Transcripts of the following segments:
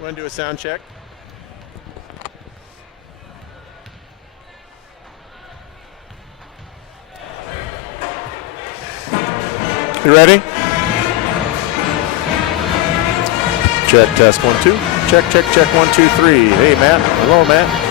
Want to do a sound check? You ready? Check, test, 1, 2. Check, check, check, 1, 2, 3. Hey, Matt. Hello, Matt.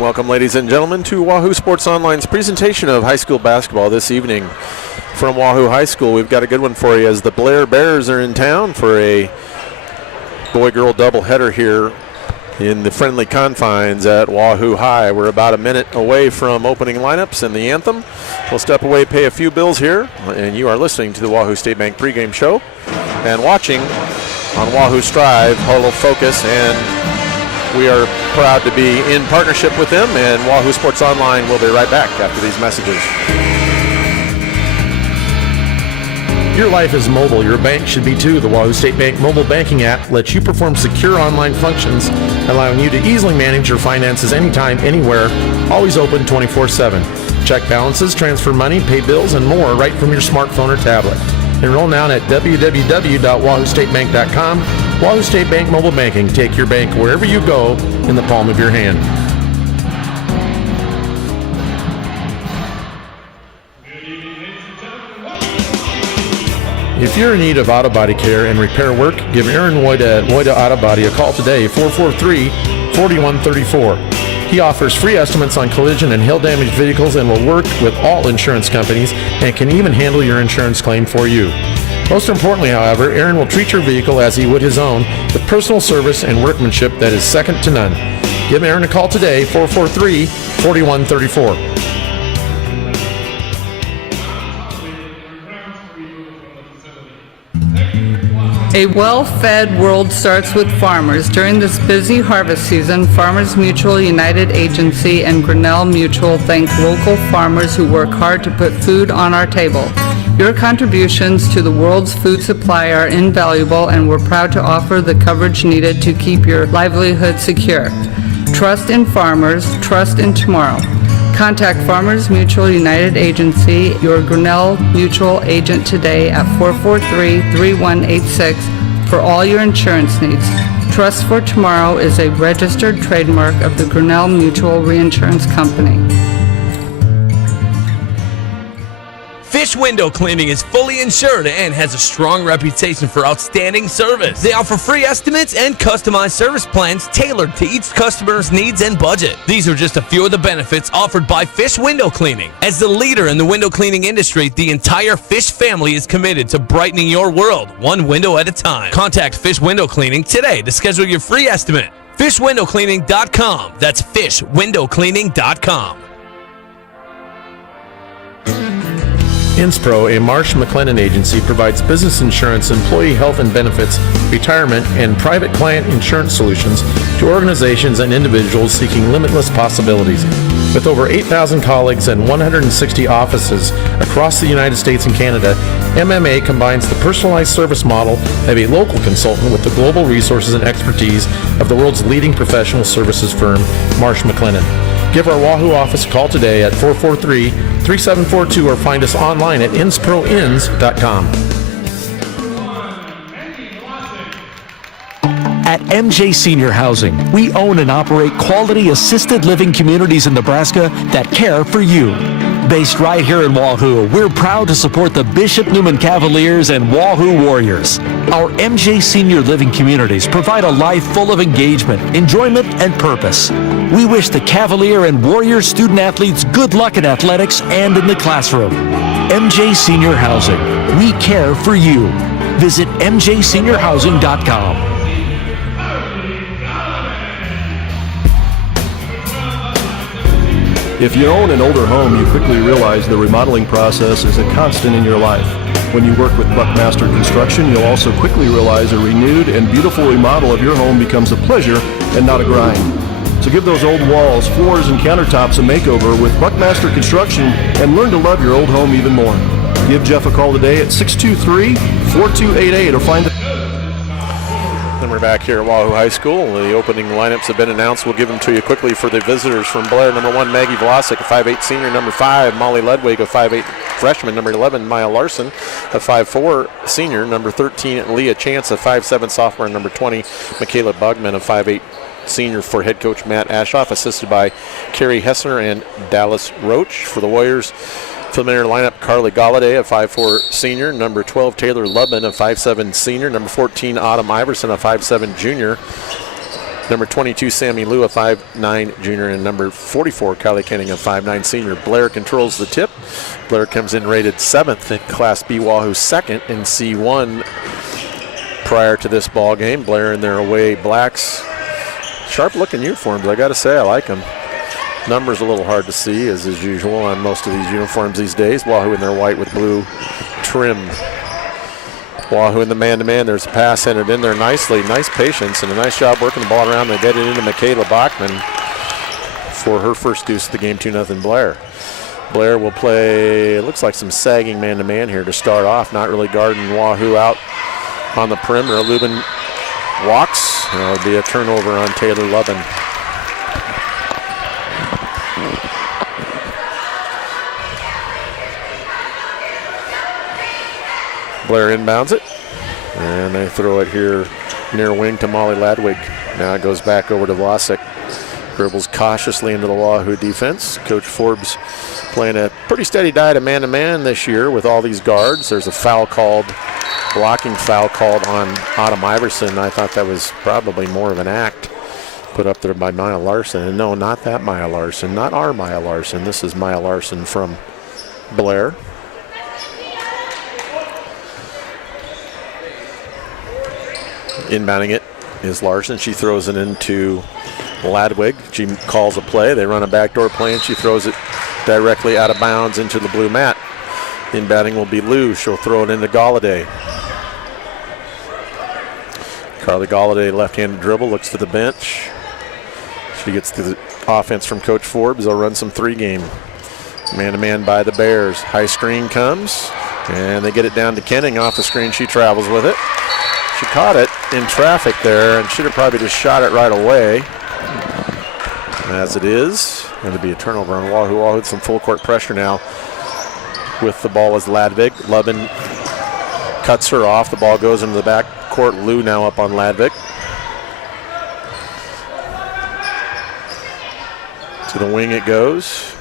Welcome, ladies and gentlemen, to Wahoo Sports Online's presentation of high school basketball this evening. From Wahoo High School, we've got a good one for you as the Blair Bears are in town for a boy-girl doubleheader here in the friendly confines at Wahoo High. We're about a minute away from opening lineups and the anthem. We'll step away, pay a few bills here, and you are listening to the Wahoo State Bank pregame show and watching on Wahoo Strive, Huddle Focus, and we are proud to be in partnership with them, and Wahoo Sports Online will be right back after these messages. Your life is mobile. Your bank should be too. The Wahoo State Bank mobile banking app lets you perform secure online functions, allowing you to easily manage your finances anytime, anywhere, always open 24/7. Check balances, transfer money, pay bills, and more right from your smartphone or tablet. Enroll now at www.wahoostatebank.com. Wahoo State Bank Mobile Banking. Take your bank wherever you go in the palm of your hand. If you're in need of auto body care and repair work, give Aaron Woida at Woida Auto Body a call today, 443-4134. He offers free estimates on collision and hail damaged vehicles and will work with all insurance companies and can even handle your insurance claim for you. Most importantly, however, Aaron will treat your vehicle as he would his own with personal service and workmanship that is second to none. Give Aaron a call today, 443-4134. A well-fed world starts with farmers. During this busy harvest season, Farmers Mutual United Agency and Grinnell Mutual thank local farmers who work hard to put food on our table. Your contributions to the world's food supply are invaluable, and we're proud to offer the coverage needed to keep your livelihood secure. Trust in farmers, trust in tomorrow. Contact Farmers Mutual United Agency, your Grinnell Mutual agent today at 443-3186 for all your insurance needs. Trust for Tomorrow is a registered trademark of the Grinnell Mutual Reinsurance Company. Fish Window Cleaning is fully insured and has a strong reputation for outstanding service. They offer free estimates and customized service plans tailored to each customer's needs and budget. These are just a few of the benefits offered by Fish Window Cleaning. As the leader in the window cleaning industry, the entire Fish family is committed to brightening your world, one window at a time. Contact Fish Window Cleaning today to schedule your free estimate. FishWindowCleaning.com. That's FishWindowCleaning.com. Inspro, a Marsh McLennan agency, provides business insurance, employee health and benefits, retirement, and private client insurance solutions to organizations and individuals seeking limitless possibilities. With over 8,000 colleagues and 160 offices across the United States and Canada, MMA combines the personalized service model of a local consultant with the global resources and expertise of the world's leading professional services firm, Marsh McLennan. Give our Wahoo office a call today at 443-3742 or find us online at insproins.com. At MJ Senior Housing, we own and operate quality assisted living communities in Nebraska that care for you. Based right here in Wahoo, we're proud to support the Bishop Newman Cavaliers and Wahoo Warriors. Our MJ Senior Living communities provide a life full of engagement, enjoyment, and purpose. We wish the Cavalier and Warrior student athletes good luck in athletics and in the classroom. MJ Senior Housing, we care for you. Visit mjseniorhousing.com. If you own an older home, you quickly realize the remodeling process is a constant in your life. When you work with Buckmaster Construction, you'll also quickly realize a renewed and beautiful remodel of your home becomes a pleasure and not a grind. So give those old walls, floors, and countertops a makeover with Buckmaster Construction and learn to love your old home even more. Give Jeff a call today at 623-4288 or find the... Then we're back here at Wahoo High School. The opening lineups have been announced. We'll give them to you quickly for the visitors. From Blair, number 1, Maggie Vlasic, a 5'8 senior. Number 5, Molly Ledwig, a 5'8 freshman. Number 11, Maya Larson, a 5'4 senior. Number 13, Leah Chance, a 5'7 sophomore. And number 20, Michaela Bugman, a 5'8 senior for head coach Matt Ashoff, assisted by Carrie Hessner and Dallas Roach. For the Warriors, familiar lineup: Carly Galladay, a 5'4 senior. Number 12, Taylor Lubman, a 5'7 senior. Number 14, Autumn Iverson, a 5'7 junior. Number 22, Sammy Liu, a 5'9 junior. And number 44, Kylie Kenning, a 5'9 senior. Blair controls the tip. Blair comes in rated 7th in Class B, Wahoo 2nd in C1 prior to this ball game. Blair in their away blacks. Sharp-looking uniforms, I got to say, I like them. Numbers a little hard to see, as is usual on most of these uniforms these days. Wahoo in their white with blue trim. Wahoo in the man-to-man. There's a pass entered in there nicely. Nice patience and a nice job working the ball around. They get it into Michaela Bachman for her first deuce of the game, 2-0 Blair. Blair will play, it looks like some sagging man-to-man here to start off. Not really guarding Wahoo out on the perimeter. Lubin walks. It'll be a turnover on Taylor Lubin. Blair inbounds it, and they throw it here near wing to Molly Ladwig. Now it goes back over to Vlasic. Dribbles cautiously into the Wahoo defense. Coach Forbes playing a pretty steady diet of man-to-man this year with all these guards. There's a foul called, blocking foul called on Autumn Iverson. I thought that was probably more of an act put up there by Maya Larson. And no, not that Maya Larson, not our Maya Larson. This is Maya Larson from Blair. Inbounding it is Larson. She throws it into Ladwig. She calls a play. They run a backdoor play, and she throws it directly out of bounds into the blue mat. Inbounding will be Lou. She'll throw it into Galladay. Carly Galladay, left-handed dribble, looks to the bench. She gets to the offense from Coach Forbes. They'll run some three-game. Man-to-man by the Bears. High screen comes, and they get it down to Kenning. Off the screen, she travels with it. She caught it in traffic there and should have probably just shot it right away. As it is, going to be a turnover on Wahoo. Wahoo with some full court pressure now with the ball as Ladvig. Lubin cuts her off. The ball goes into the back court. Lou now up on Ladvig. To the wing it goes.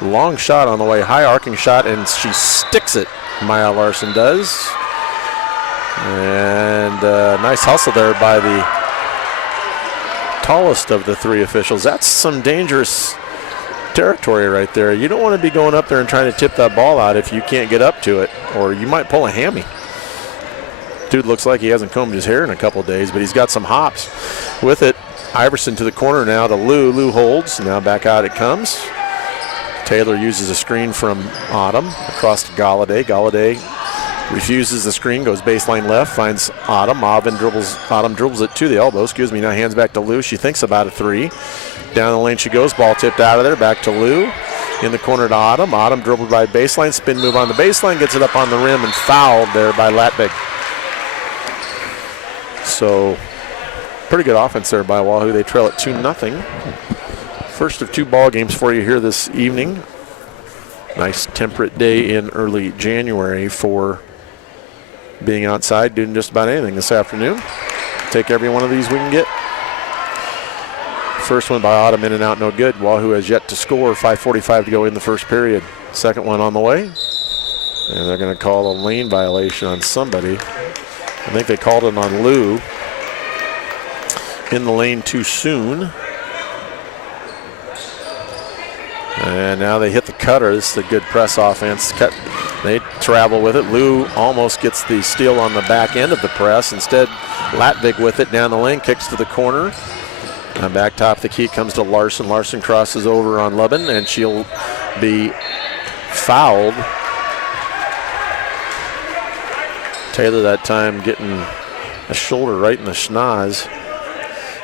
Long shot on the way, high arcing shot, and she sticks it. Maya Larson does. And nice hustle there by the tallest of the three officials. That's some dangerous territory right there. You don't want to be going up there and trying to tip that ball out if you can't get up to it, or you might pull a hammy. Dude looks like he hasn't combed his hair in a couple of days, but he's got some hops with it. Iverson to the corner now to Lou. Lou holds. Now back out it comes. Taylor uses a screen from Autumn across to Galladay. Galladay refuses the screen, goes baseline left, finds Autumn. Autumn dribbles it to the elbow. Now hands back to Lou. She thinks about a three. Down the lane she goes. Ball tipped out of there. Back to Lou. In the corner to Autumn. Autumn dribbled by baseline. Spin move on the baseline. Gets it up on the rim and fouled there by Latbig. So pretty good offense there by Wahoo. They trail it 2-0. First of two ball games for you here this evening. Nice temperate day in early January for being outside doing just about anything this afternoon. Take every one of these we can get. First one by Autumn, in and out, no good. Wahoo has yet to score. 5:45 to go in the first period. Second one on the way. And they're going to call a lane violation on somebody. I think they called it on Lou. In the lane too soon. And now they hit the cutter. This is a good press offense. They travel with it. Lou almost gets the steal on the back end of the press. Instead, Latvig with it down the lane, kicks to the corner. And back top of the key comes to Larson. Larson crosses over on Lubin, and she'll be fouled. Taylor that time getting a shoulder right in the schnoz.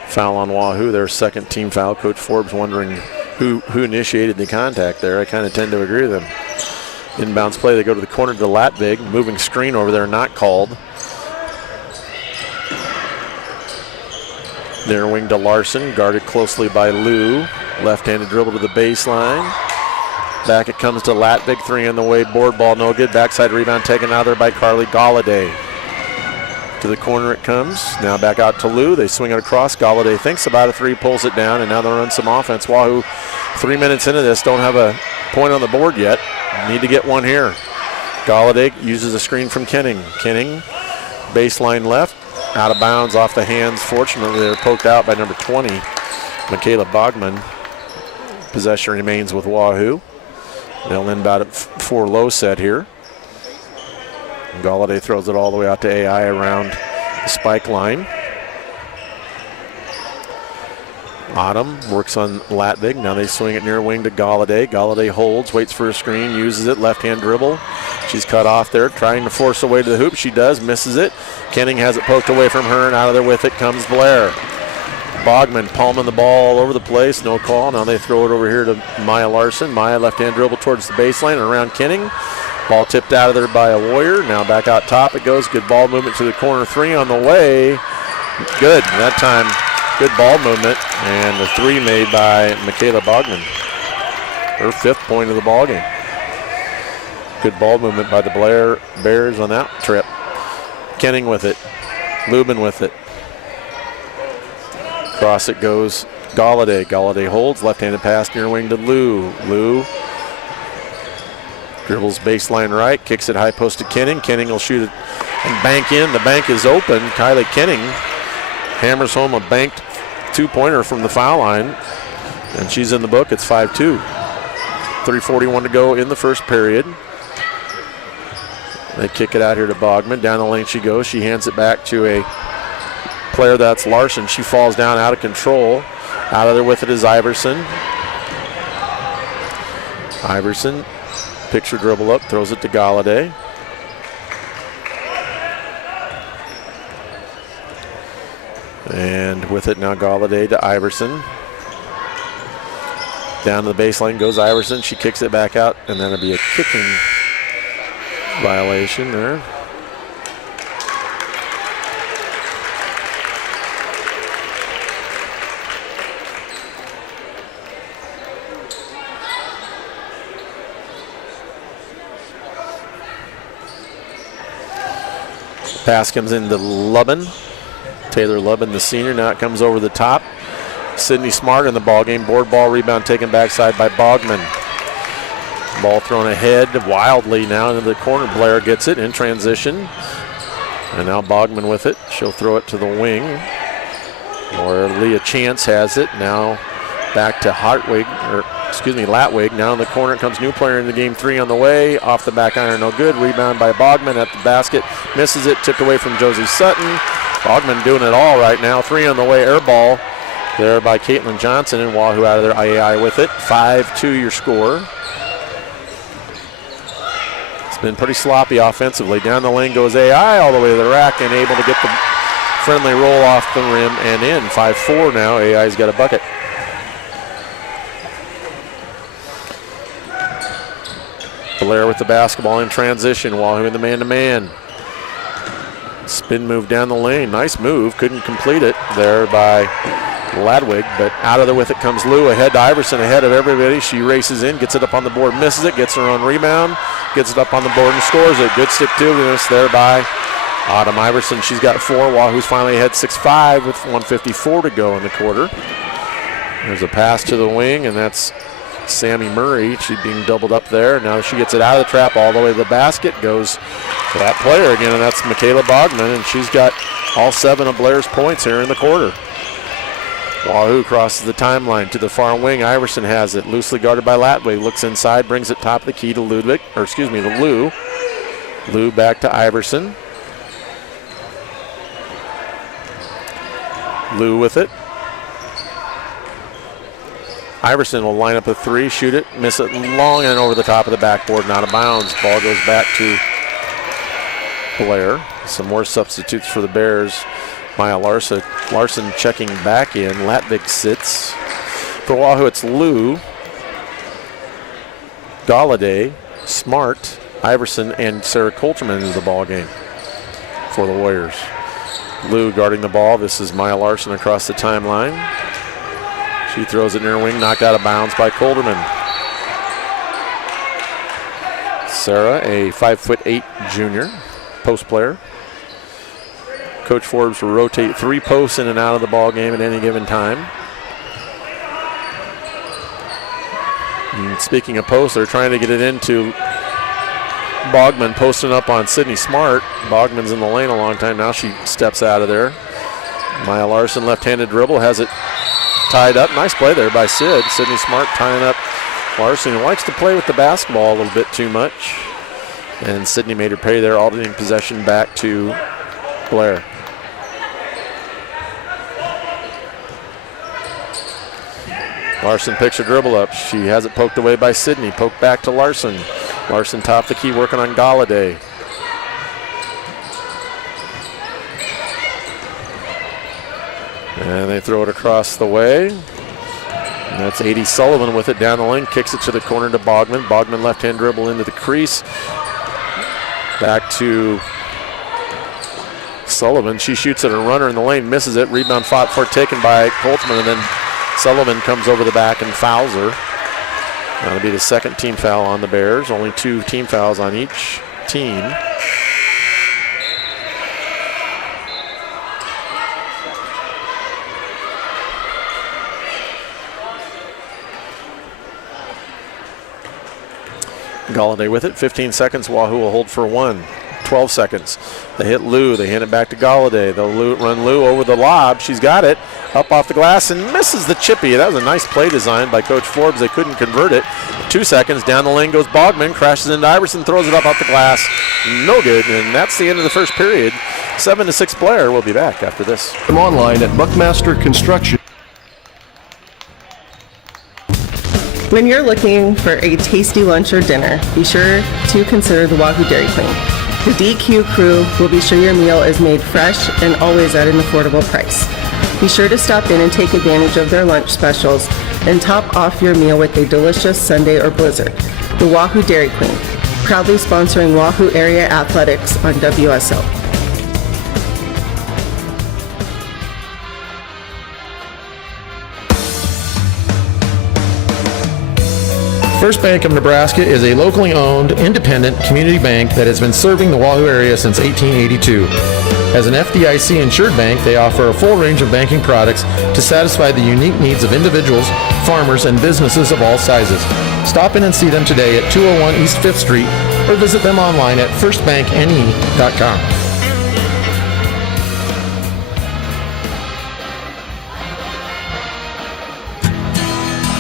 Foul on Wahoo, their second team foul. Coach Forbes wondering who initiated the contact there. I kind of tend to agree with him. Inbounds play, they go to the corner to Latvig. Moving screen over there, not called. Near wing to Larson, guarded closely by Lou. Left-handed dribble to the baseline. Back it comes to Latvig, three on the way, board ball, no good. Backside rebound taken out there by Carly Galladay. To the corner it comes. Now back out to Lou. They swing it across. Galladay thinks about a three, pulls it down, and now they'll run some offense. Wahoo, 3 minutes into this, don't have a point on the board yet. Need to get one here. Galladay uses a screen from Kenning. Kenning, baseline left, out of bounds, off the hands. Fortunately, they're poked out by number 20, Michaela Bogman. Possession remains with Wahoo. They'll inbound it for low set here. Galladay throws it all the way out to AI around the spike line. Autumn works on Latvig. Now they swing it near wing to Galladay. Galladay holds, waits for a screen, uses it, left-hand dribble. She's cut off there, trying to force her way to the hoop. She does, misses it. Kenning has it poked away from her, and out of there with it comes Blair. Bogman palming the ball all over the place, no call. Now they throw it over here to Maya Larson. Maya left-hand dribble towards the baseline and around Kenning. Ball tipped out of there by a Warrior. Now back out top it goes. Good ball movement to the corner three on the way. Good. That time, good ball movement. And the three made by Michaela Bogman. Her 5th point of the ball game. Good ball movement by the Blair Bears on that trip. Kenning with it. Lubin with it. Cross it goes Galladay. Galladay holds. Left-handed pass near wing to Lou. Lou dribbles baseline right, kicks it high post to Kenning. Kenning will shoot it and bank in. The bank is open. Kylie Kenning hammers home a banked two-pointer from the foul line, and she's in the book. It's 5-2. 3:41 to go in the first period. They kick it out here to Bogman. Down the lane she goes. She hands it back to a player, that's Larson. She falls down out of control. Out of there with it is Iverson. Iverson, picture dribble up, throws it to Galladay. And with it now Galladay to Iverson. Down to the baseline goes Iverson. She kicks it back out, and then it'll be a kicking violation there. Pass comes into Lubin. Taylor Lubin, the senior. Now it comes over the top. Sydney Smart in the ball game. Board ball rebound taken backside by Bogman. Ball thrown ahead wildly now into the corner. Blair gets it in transition. And now Bogman with it. She'll throw it to the wing. Or Leah Chance has it. Now back to Latwig. Now in the corner comes new player in the game 3 on the way. Off the back iron, no good. Rebound by Bogman at the basket. Misses it. Tipped away from Josie Sutton. Bogman doing it all right now. 3 on the way. Air ball there by Caitlin Johnson, and Wahoo out of their IAI with it. 5-2 your score. It's been pretty sloppy offensively. Down the lane goes AI all the way to the rack and able to get the friendly roll off the rim and in. 5-4 now. AI's got a bucket. Blair with the basketball in transition. Wahoo in the man-to-man. Spin move down the lane. Nice move. Couldn't complete it there by Ladwig, but out of there with it comes Lou. Ahead to Iverson, ahead of everybody. She races in, gets it up on the board, misses it, gets her own rebound, gets it up on the board and scores it. Good stick-to-itiveness there by Autumn Iverson. She's got 4. Wahoo's finally ahead 6-5 with 1:54 to go in the quarter. There's a pass to the wing, and that's Sammy Murray. She's being doubled up there. Now she gets it out of the trap all the way to the basket. Goes to that player again, and that's Michaela Bogman, and she's got all 7 of Blair's points here in the quarter. Wahoo crosses the timeline to the far wing. Iverson has it, loosely guarded by Latwig. Looks inside, brings it top of the key to Lou. Lou back to Iverson. Lou with it. Iverson will line up a 3, shoot it, miss it long and over the top of the backboard, and out of bounds. Ball goes back to Blair. Some more substitutes for the Bears. Maya Larson checking back in. Latvik sits. For Wahoo, it's Lou, Galladay, Smart, Iverson, and Sarah Coulterman into the ball game for the Warriors. Lou guarding the ball. This is Maya Larson across the timeline. She throws it near wing, knocked out of bounds by Coulterman. Sarah, a 5'8" junior, post player. Coach Forbes will rotate 3 posts in and out of the ball game at any given time. And speaking of posts, they're trying to get it into Bogman, posting up on Sydney Smart. Bogman's in the lane a long time now. She steps out of there. Maya Larson, left-handed dribble, has it tied up. Nice play there by Sid. Sydney Smart tying up Larson, who likes to play with the basketball a little bit too much. And Sydney made her pay there, alternating possession back to Blair. Larson picks her dribble up. She has it poked away by Sydney. Poked back to Larson. Larson top the key, working on Galladay. And they throw it across the way. And that's A.D. Sullivan with it down the lane. Kicks it to the corner to Bogman. Bogman left-hand dribble into the crease. Back to Sullivan. She shoots at a runner in the lane, misses it. Rebound fought for, taken by Coltman, and then Sullivan comes over the back and fouls her. That'll be the second team foul on the Bears. Only 2 team fouls on each team. Galladay with it. 15 seconds. Wahoo will hold for 1. 12 seconds. They hit Lou. They hand it back to Galladay. They'll run Lou over the lob. She's got it. Up off the glass and misses the chippy. That was a nice play design by Coach Forbes. They couldn't convert it. 2 seconds. Down the lane goes Bogman. Crashes into Iverson. Throws it up off the glass. No good. And that's the end of the first period. 7-6 Blair. We'll be back after this. I'm online at Buckmaster Construction. When you're looking for a tasty lunch or dinner, be sure to consider the Wahoo Dairy Queen. The DQ crew will be sure your meal is made fresh and always at an affordable price. Be sure to stop in and take advantage of their lunch specials and top off your meal with a delicious sundae or blizzard. The Wahoo Dairy Queen, proudly sponsoring Wahoo Area Athletics on WSL. First Bank of Nebraska is a locally owned, independent community bank that has been serving the Wahoo area since 1882. As an FDIC insured bank, they offer a full range of banking products to satisfy the unique needs of individuals, farmers, and businesses of all sizes. Stop in and see them today at 201 East 5th Street or visit them online at firstbankne.com.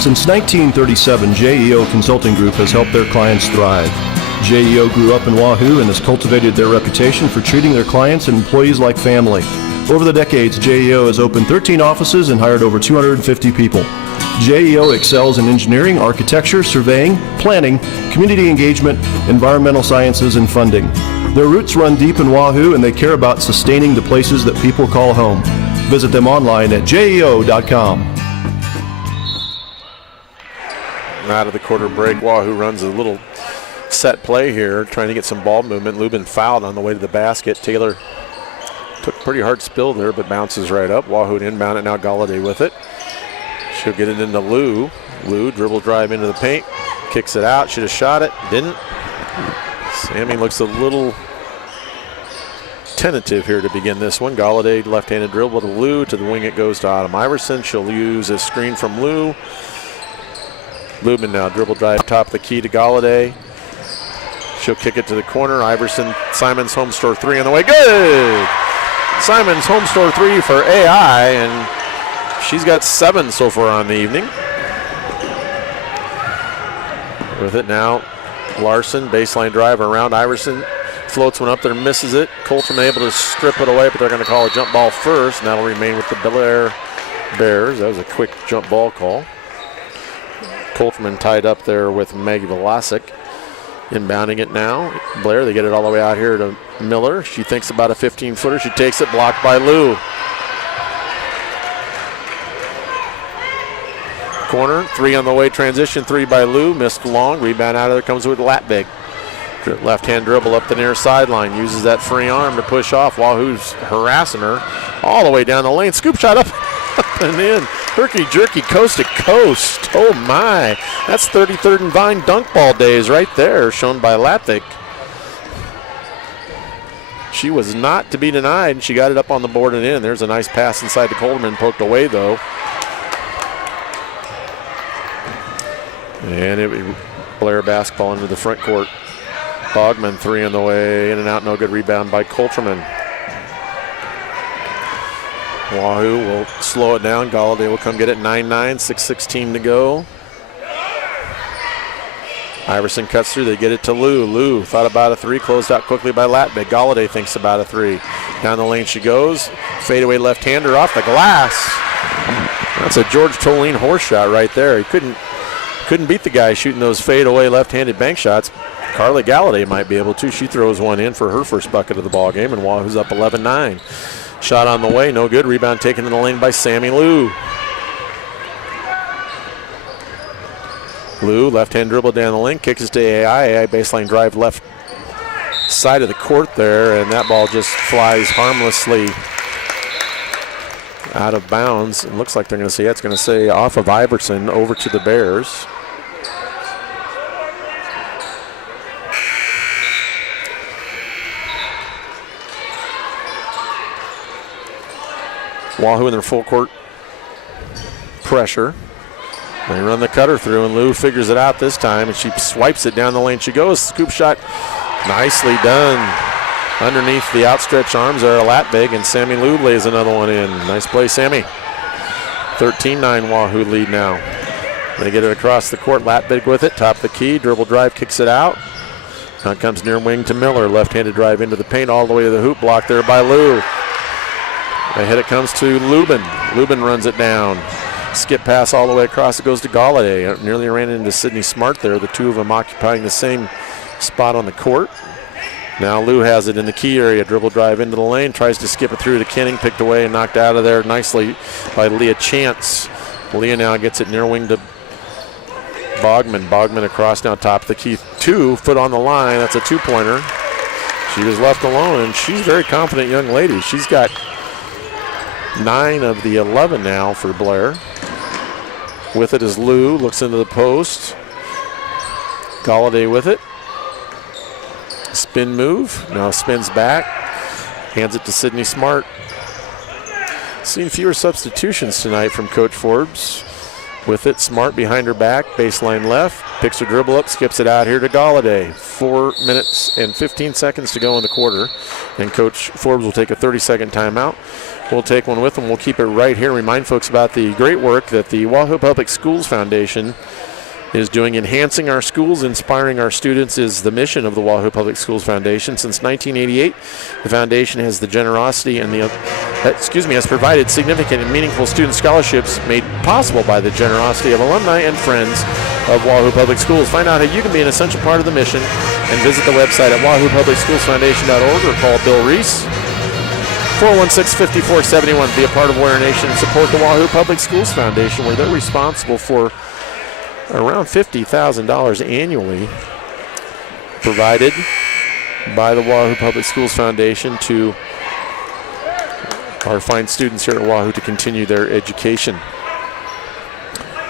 Since 1937, JEO Consulting Group has helped their clients thrive. JEO grew up in Wahoo and has cultivated their reputation for treating their clients and employees like family. Over the decades, JEO has opened 13 offices and hired over 250 people. JEO excels in engineering, architecture, surveying, planning, community engagement, environmental sciences, and funding. Their roots run deep in Wahoo, and they care about sustaining the places that people call home. Visit them online at jeo.com. Out of the quarter break, Wahoo runs a little set play here, trying to get some ball movement. Lubin fouled on the way to the basket. Taylor took a pretty hard spill there, but bounces right up. Wahoo to inbound it, now Galladay with it. She'll get it into Lou. Lou dribble drive into the paint, kicks it out, should have shot it, didn't. Sammy looks a little tentative here to begin this one. Galladay left-handed dribble to Lou, to the wing it goes to Autumn Iverson. She'll use a screen from Lou. Lubin now dribble drive top of the key to Galladay. She'll kick it to the corner. Iverson, Simon's home store three on the way. Good! Simon's home store three for AI, and she's got 7 so far on the evening. With it now, Larson, baseline drive around Iverson. Floats one up there, misses it. Colton able to strip it away, but they're going to call a jump ball first, and that'll remain with the Blair Bears. That was a quick jump ball call. Colterman tied up there with Maggie Velasic. Inbounding it now. Blair, they get it all the way out here to Miller. She thinks about a 15-footer. She takes it, blocked by Lou. Corner, 3 on the way, transition 3 by Lou. Missed long, rebound out of there, comes with Latbig. Left-hand dribble up the near sideline. Uses that free arm to push off. Wahoo's harassing her all the way down the lane. Scoop shot up and in. Herky-jerky, coast to coast. Oh, my. That's 33rd and Vine dunk ball days right there, shown by Latvick. She was not to be denied. She got it up on the board and in. There's a nice pass inside to Coleman, poked away, though. And Blair basketball into the front court. Bogman, 3 on the way, in and out, no good. Rebound by Colterman. Wahoo will slow it down. Galladay will come get it. 9-9, 6:16 to go. Iverson cuts through. They get it to Lou. Lou thought about a 3, closed out quickly by Latbig. Galladay thinks about a 3. Down the lane she goes. Fadeaway left-hander off the glass. That's a George Toline horse shot right there. He couldn't beat the guy shooting those fadeaway left-handed bank shots. Carly Galladay might be able to. She throws one in for her first bucket of the ball game, and Wahoo's up 11-9. Shot on the way, no good. Rebound taken in the lane by Sammy Lou. Lou, left-hand dribble down the lane, kicks it to AI. AI baseline drive left side of the court there, and that ball just flies harmlessly out of bounds. It looks like they're going to say, it's going to say off of Iverson over to the Bears. Wahoo in their full court pressure. They run the cutter through, and Lou figures it out this time, and she swipes it down the lane. She goes, scoop shot, nicely done. Underneath the outstretched arms are Latbig, and Sammy Lou lays another one in. Nice play, Sammy. 13-9 Wahoo lead now. They get it across the court. Latbig with it, top of the key, dribble drive, kicks it out. Now comes near wing to Miller. Left-handed drive into the paint, all the way to the hoop, blocked there by Lou. Ahead it comes to Lubin. Lubin runs it down. Skip pass all the way across. It goes to Galladay. Nearly ran into Sydney Smart there. The two of them occupying the same spot on the court. Now Lou has it in the key area. Dribble drive into the lane. Tries to skip it through to Kenning. Picked away and knocked out of there nicely by Leah Chance. Leah now gets it near wing to Bogman. Bogman across now top of the key. 2 foot on the line. That's a 2-pointer. She was left alone, and she's a very confident young lady. She's got 9 of the 11 now for Blair. With it is Lou, looks into the post. Galladay with it. Spin move. Now spins back. Hands it to Sydney Smart. Seen fewer substitutions tonight from Coach Forbes. With it, Smart behind her back, baseline left, picks her dribble up, skips it out here to Galladay. 4 minutes and 15 seconds to go in the quarter. And Coach Forbes will take a 30-second timeout. We'll take one with them. We'll keep it right here. Remind folks about the great work that the Wahoo Public Schools Foundation is doing. Enhancing our schools, inspiring our students is the mission of the Wahoo Public Schools Foundation. Since 1988, the foundation has the generosity and has provided significant and meaningful student scholarships made possible by the generosity of alumni and friends of Wahoo Public Schools. Find out how you can be an essential part of the mission and visit the website at wahoopublicschoolsfoundation.org or call Bill Reese 416-5471. Be a part of Warrior Nation and support the Wahoo Public Schools Foundation, where they're responsible for around $50,000 annually provided by the Wahoo Public Schools Foundation to our fine students here at Wahoo to continue their education.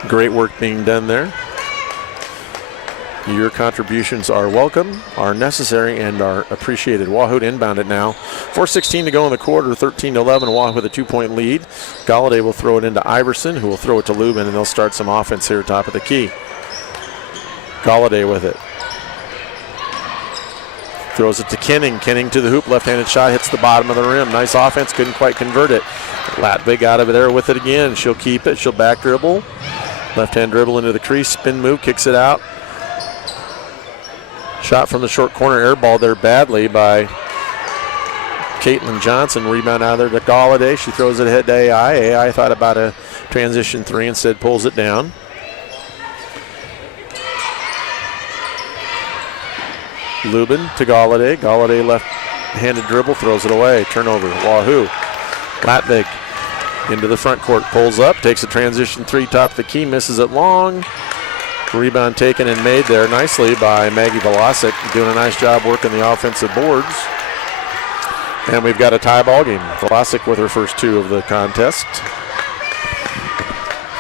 Great work being done there. Your contributions are welcome, are necessary, and are appreciated. Wahoo to inbound it now. 4:16 to go in the quarter, 13-11. Wahoo with a 2-point lead. Galladay will throw it into Iverson, who will throw it to Lubin, and they'll start some offense here top of the key. Galladay with it. Throws it to Kenning. Kenning to the hoop. Left-handed shot hits the bottom of the rim. Nice offense. Couldn't quite convert it. Latvig out of there with it again. She'll keep it. She'll back dribble. Left-hand dribble into the crease. Spin move. Kicks it out. Shot from the short corner, air ball there badly by Caitlin Johnson. Rebound out of there to Galladay. She throws it ahead to AI. AI thought about a transition three, instead pulls it down. Lubin to Galladay. Galladay left-handed dribble, throws it away. Turnover, Wahoo. Latvig into the front court, pulls up, takes a transition three, top of the key, misses it long. Rebound taken and made there nicely by Maggie Velasic, doing a nice job working the offensive boards. And we've got a tie ball game. Velasic with her first two of the contest.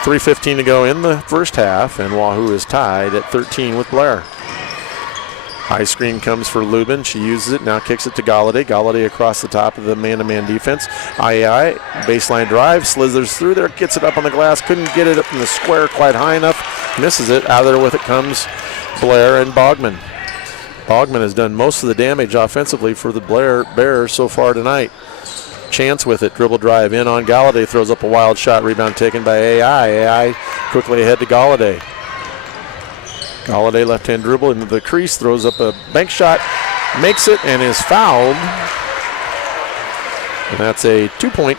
3:15 to go in the first half, and Wahoo is tied at 13 with Blair. High screen comes for Lubin. She uses it, now kicks it to Galladay. Galladay across the top of the man-to-man defense. AI, baseline drive, slithers through there, gets it up on the glass, couldn't get it up in the square quite high enough, misses it. Out of there with it comes Blair and Bogman. Bogman has done most of the damage offensively for the Blair Bears so far tonight. Chance with it, dribble drive in on Galladay, throws up a wild shot, rebound taken by AI. AI quickly ahead to Galladay. Galladay left-hand dribble into the crease, throws up a bank shot, makes it, and is fouled. And that's a 2-point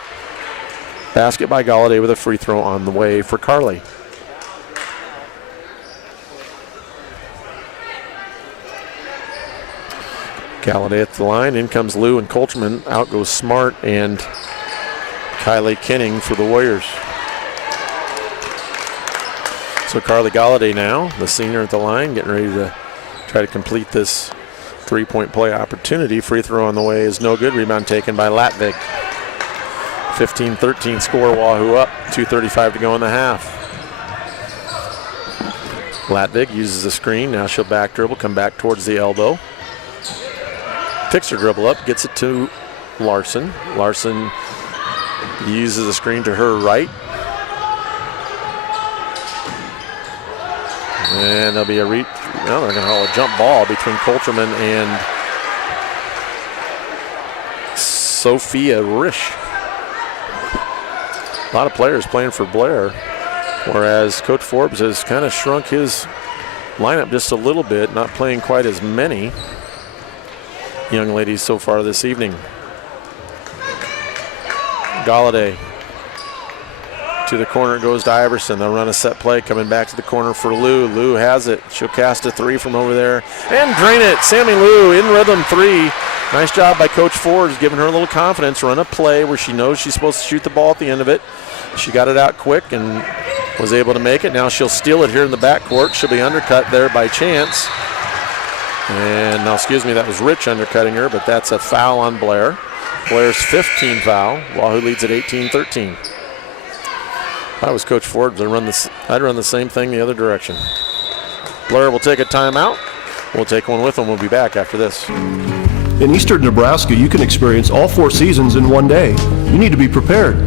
basket by Galladay with a free throw on the way for Carly. Galladay at the line, in comes Lou and Coltrman, out goes Smart and Kylie Kenning for the Warriors. So Carly Galladay now, the senior at the line, getting ready to try to complete this three-point play opportunity. Free throw on the way is no good. Rebound taken by Latvig. 15-13 score, Wahoo up. 2:35 to go in the half. Latvig uses the screen. Now she'll back dribble, come back towards the elbow. Picks her dribble up, gets it to Larson. Larson uses the screen to her right. And there'll be a they're going to call a jump ball between Coltrman and Sophia Risch. A lot of players playing for Blair, whereas Coach Forbes has kind of shrunk his lineup just a little bit, not playing quite as many young ladies so far this evening. Galladay. To the corner goes to Iverson. They'll run a set play, coming back to the corner for Lou. Lou has it. She'll cast a three from over there and drain it. Sammy Lou in rhythm three. Nice job by Coach Forbes, giving her a little confidence. Run a play where she knows she's supposed to shoot the ball at the end of it. She got it out quick and was able to make it. Now she'll steal it here in the backcourt. She'll be undercut there by Chance. And now, that was Rich undercutting her, but that's a foul on Blair. Blair's 15th foul. Wahoo leads at 18-13. If I was Coach Forbes, I'd run the same thing the other direction. Blair will take a timeout. We'll take one with them. We'll be back after this. In eastern Nebraska, you can experience all 4 seasons in one day. You need to be prepared.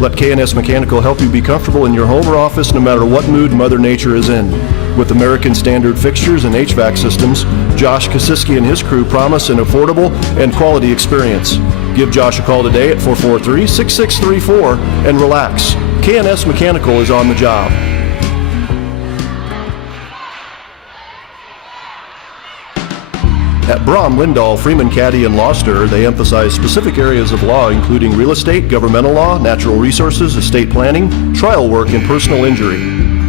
Let K&S Mechanical help you be comfortable in your home or office no matter what mood Mother Nature is in. With American Standard fixtures and HVAC systems, Josh Kosiski and his crew promise an affordable and quality experience. Give Josh a call today at 443-6634 and relax. K&S Mechanical is on the job. At Brom, Lindahl, Freeman, Caddy, and Lauster, they emphasize specific areas of law including real estate, governmental law, natural resources, estate planning, trial work, and personal injury.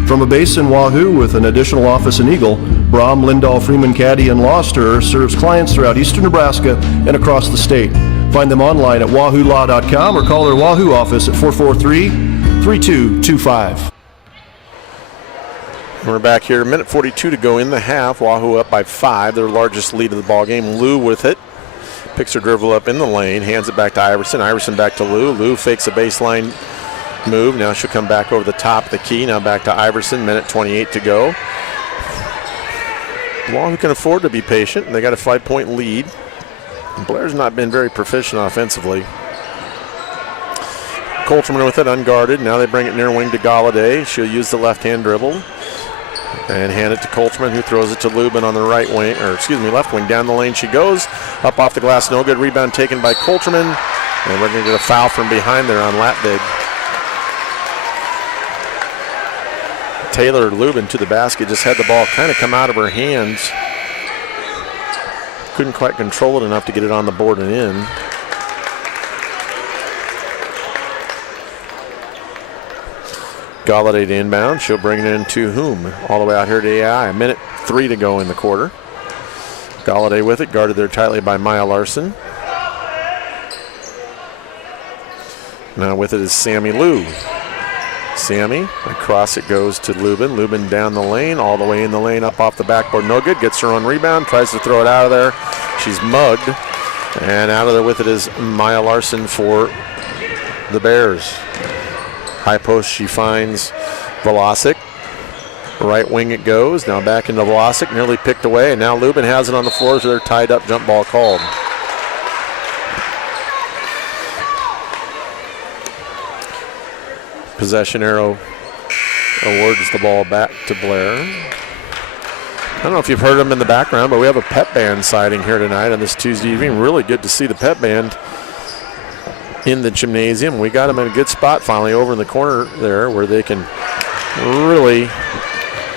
From a base in Wahoo with an additional office in Eagle, Brom, Lindahl, Freeman, Caddy, and Lauster serves clients throughout eastern Nebraska and across the state. Find them online at wahoolaw.com or call their Wahoo office at 443-3225. We're back here, 1:42 to go in the half. Wahoo up by 5, their largest lead of the ball game. Lou with it. Picks her dribble up in the lane, hands it back to Iverson. Iverson back to Lou. Lou fakes a baseline move. Now she'll come back over the top of the key. Now back to Iverson, 1:28 to go. Wahoo can afford to be patient. They got a 5-point lead. Blair's not been very proficient offensively. Colterman with it, unguarded. Now they bring it near wing to Galladay. She'll use the left-hand dribble and hand it to Colterman, who throws it to Lubin on the right wing, left wing. Down the lane she goes. Up off the glass, no good. Rebound taken by Colterman. And we're going to get a foul from behind there on Latbig. Taylor Lubin to the basket, just had the ball kind of come out of her hands. Couldn't quite control it enough to get it on the board and in. Galladay to inbound. She'll bring it in to whom? All the way out here to AI. 1:03 to go in the quarter. Galladay with it, guarded there tightly by Maya Larson. Now with it is Sammy Lou. Sammy, across it goes to Lubin. Lubin down the lane, all the way in the lane, up off the backboard. No good, gets her own rebound, tries to throw it out of there. She's mugged. And out of there with it is Maya Larson for the Bears. High post, she finds Velasic. Right wing it goes. Now back into Velasic, nearly picked away. And now Lubin has it on the floor as their tied up jump ball called. Possession arrow awards the ball back to Blair. I don't know if you've heard them in the background, but we have a pep band sighting here tonight on this Tuesday evening. Really good to see the pep band in the gymnasium. We got them in a good spot finally over in the corner there where they can really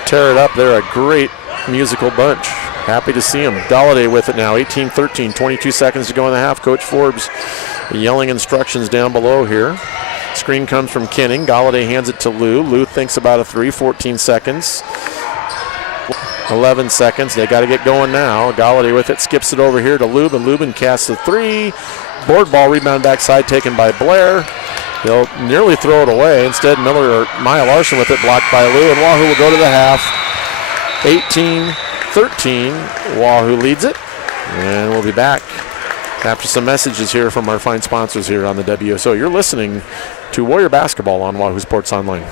tear it up. They're a great musical bunch. Happy to see them. Galladay with it now, 18-13, 22 seconds to go in the half. Coach Forbes yelling instructions down below here. Screen comes from Kenning. Galladay hands it to Lou. Lou thinks about a 3, 14 seconds. 11 seconds. They got to get going now. Galladay with it, skips it over here to Lubin. Lubin casts a 3. Board ball, rebound backside taken by Blair. They'll nearly throw it away. Instead, Maya Larson with it, blocked by Lou, and Wahoo will go to the half. 18-13. Wahoo leads it. And we'll be back after some messages here from our fine sponsors here on the WSO. You're listening to Warrior Basketball on Wahoo Sports Online.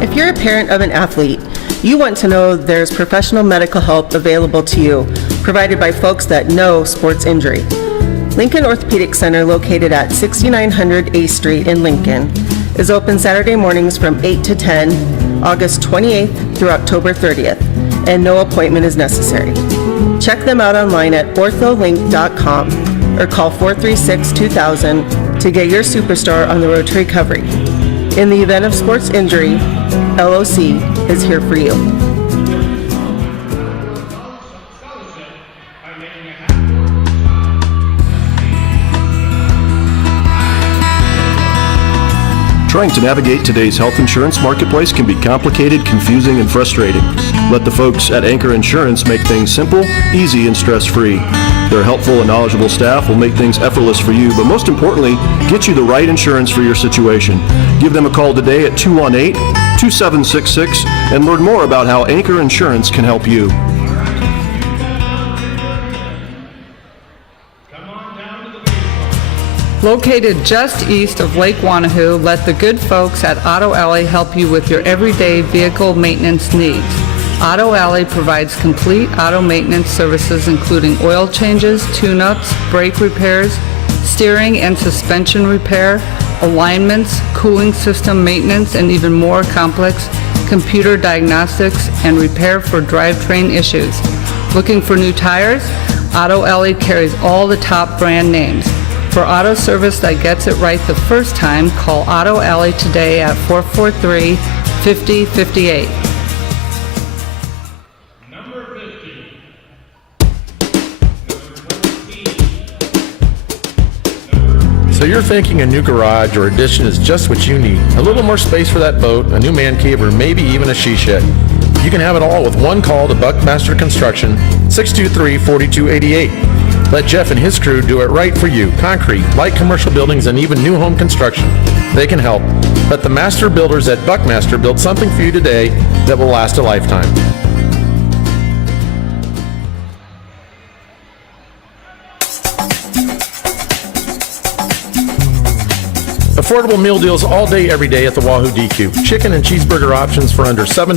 If you're a parent of an athlete, you want to know there's professional medical help available to you, provided by folks that know sports injury. Lincoln Orthopedic Center, located at 6900 A Street in Lincoln, is open Saturday mornings from 8 to 10, August 28th through October 30th, and no appointment is necessary. Check them out online at ortholink.com or call 436-2000 to get your superstar on the road to recovery. In the event of sports injury, LOC is here for you. Trying to navigate today's health insurance marketplace can be complicated, confusing, and frustrating. Let the folks at Anchor Insurance make things simple, easy, and stress-free. Their helpful and knowledgeable staff will make things effortless for you, but most importantly, get you the right insurance for your situation. Give them a call today at 218-2766 and learn more about how Anchor Insurance can help you. Located just east of Lake Wahoo, let the good folks at Auto Alley help you with your everyday vehicle maintenance needs. Auto Alley provides complete auto maintenance services including oil changes, tune-ups, brake repairs, steering and suspension repair, alignments, cooling system maintenance, and even more complex computer diagnostics and repair for drivetrain issues. Looking for new tires? Auto Alley carries all the top brand names. For auto service that gets it right the first time, call Auto Alley today at 443-5058. So you're thinking a new garage or addition is just what you need. A little more space for that boat, a new man cave, or maybe even a she shed. You can have it all with one call to Buckmaster Construction, 623-4288. Let Jeff and his crew do it right for you. Concrete, light commercial buildings, and even new home construction. They can help. Let the master builders at Buckmaster build something for you today that will last a lifetime. Affordable meal deals all day, every day at the Wahoo DQ. Chicken and cheeseburger options for under $7,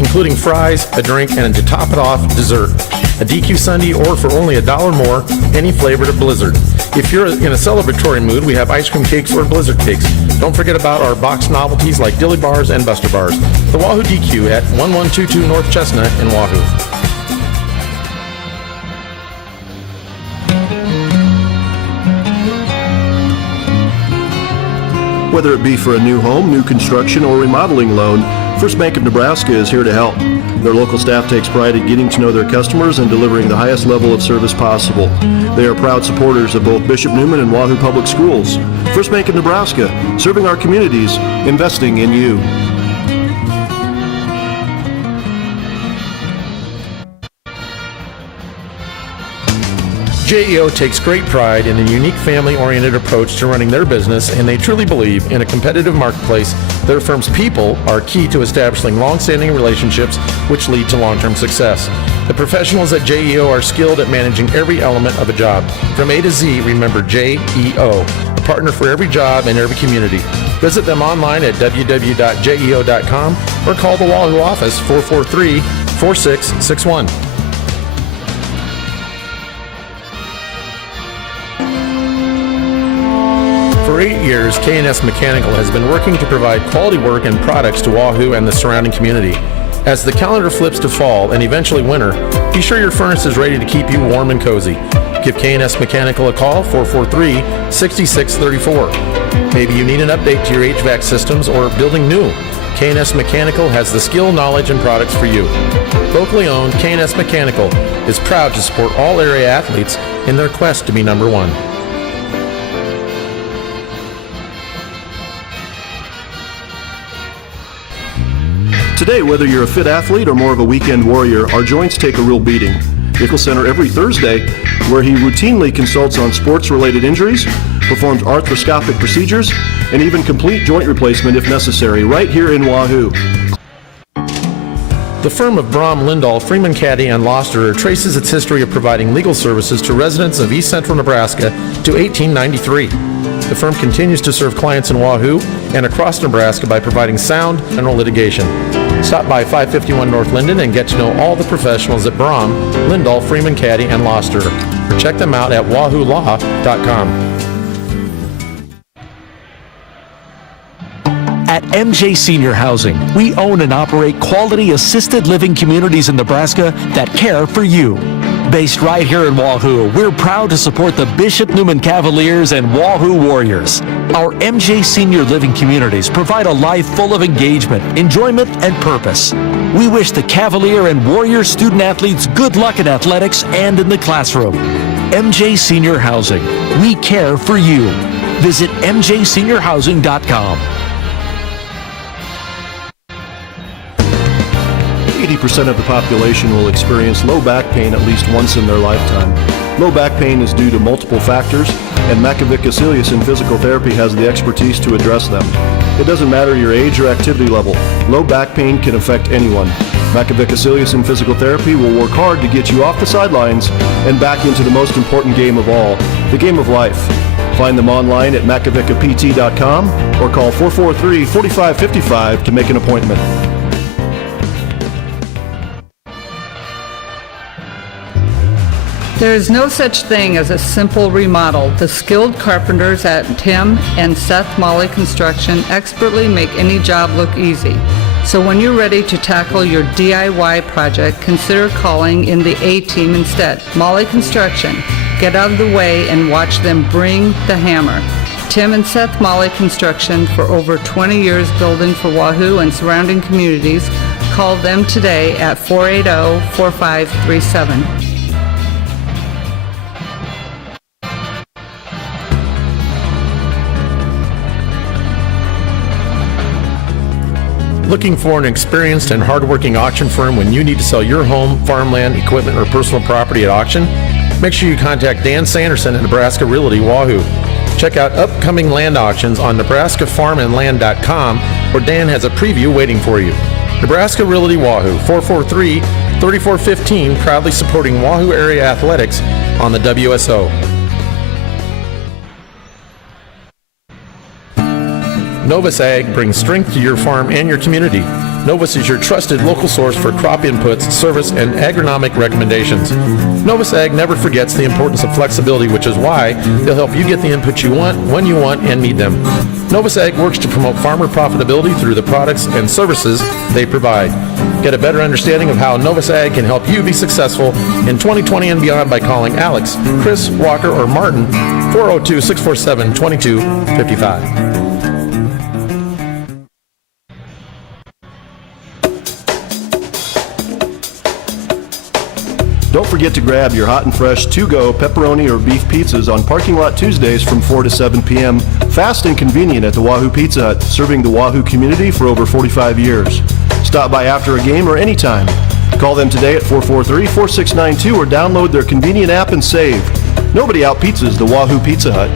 including fries, a drink, and to top it off, dessert. A DQ Sundae or for only $1 more, any flavor to Blizzard. If you're in a celebratory mood, we have ice cream cakes or Blizzard cakes. Don't forget about our box novelties like Dilly Bars and Buster Bars. The Wahoo DQ at 1122 North Chestnut in Wahoo. Whether it be for a new home, new construction, or remodeling loan, First Bank of Nebraska is here to help. Their local staff takes pride in getting to know their customers and delivering the highest level of service possible. They are proud supporters of both Bishop Neumann and Wahoo Public Schools. First Bank of Nebraska, serving our communities, investing in you. JEO takes great pride in a unique family-oriented approach to running their business, and they truly believe in a competitive marketplace. Their firm's people are key to establishing long-standing relationships which lead to long-term success. The professionals at JEO are skilled at managing every element of a job. From A to Z, remember JEO, a partner for every job and every community. Visit them online at www.jeo.com or call the Wahoo office 443-4661. For 8 years, K&S Mechanical has been working to provide quality work and products to Wahoo and the surrounding community. As the calendar flips to fall and eventually winter, be sure your furnace is ready to keep you warm and cozy. Give K&S Mechanical a call, 443-6634. Maybe you need an update to your HVAC systems or building new. K&S Mechanical has the skill, knowledge, and products for you. Locally owned, K&S Mechanical is proud to support all area athletes in their quest to be number one. Today, whether you're a fit athlete or more of a weekend warrior, our joints take a real beating. Nickel Center every Thursday, where he routinely consults on sports-related injuries, performs arthroscopic procedures, and even complete joint replacement if necessary, right here in Wahoo. The firm of Brom, Lindahl, Freeman Caddy, and Losterer traces its history of providing legal services to residents of East Central Nebraska to 1893. The firm continues to serve clients in Wahoo and across Nebraska by providing sound general litigation. Stop by 551 North Linden and get to know all the professionals at Brom, Lindahl, Freeman Caddy, and Losterer. Or check them out at wahoolaw.com. At MJ Senior Housing, we own and operate quality assisted living communities in Nebraska that care for you. Based right here in Wahoo, we're proud to support the Bishop Neumann Cavaliers and Wahoo Warriors. Our MJ Senior Living communities provide a life full of engagement, enjoyment, and purpose. We wish the Cavalier and Warrior student athletes good luck in athletics and in the classroom. MJ Senior Housing, we care for you. Visit mjseniorhousing.com. 80% of the population will experience low back pain at least once in their lifetime. Low back pain is due to multiple factors, and Macavicacilius in physical therapy has the expertise to address them. It doesn't matter your age or activity level. Low back pain can affect anyone. Macavicacilius in physical therapy will work hard to get you off the sidelines and back into the most important game of all, the game of life. Find them online at makovicapt.com or call 443-4555 to make an appointment. There is no such thing as a simple remodel. The skilled carpenters at Tim and Seth Molly Construction expertly make any job look easy. So when you're ready to tackle your DIY project, consider calling in the A-Team instead. Molly Construction. Get out of the way and watch them bring the hammer. Tim and Seth Molly Construction, for over 20 years building for Wahoo and surrounding communities. Call them today at 480-4537. Looking for an experienced and hardworking auction firm when you need to sell your home, farmland, equipment, or personal property at auction? Make sure you contact Dan Sanderson at Nebraska Realty Wahoo. Check out upcoming land auctions on nebraskafarmandland.com, where Dan has a preview waiting for you. Nebraska Realty Wahoo, 443-3415, proudly supporting Wahoo area athletics on the WSO. Novus Ag brings strength to your farm and your community. Novus is your trusted local source for crop inputs, service, and agronomic recommendations. Novus Ag never forgets the importance of flexibility, which is why they'll help you get the inputs you want, when you want, and need them. Novus Ag works to promote farmer profitability through the products and services they provide. Get a better understanding of how Novus Ag can help you be successful in 2020 and beyond by calling Alex, Chris, Walker, or Martin, 402-647-2255. Don't forget to grab your hot and fresh to-go pepperoni or beef pizzas on Parking Lot Tuesdays from 4 to 7 p.m. Fast and convenient at the Wahoo Pizza Hut, serving the Wahoo community for over 45 years. Stop by after a game or anytime. Call them today at 443-4692 or download their convenient app and save. Nobody out-pizzas the Wahoo Pizza Hut.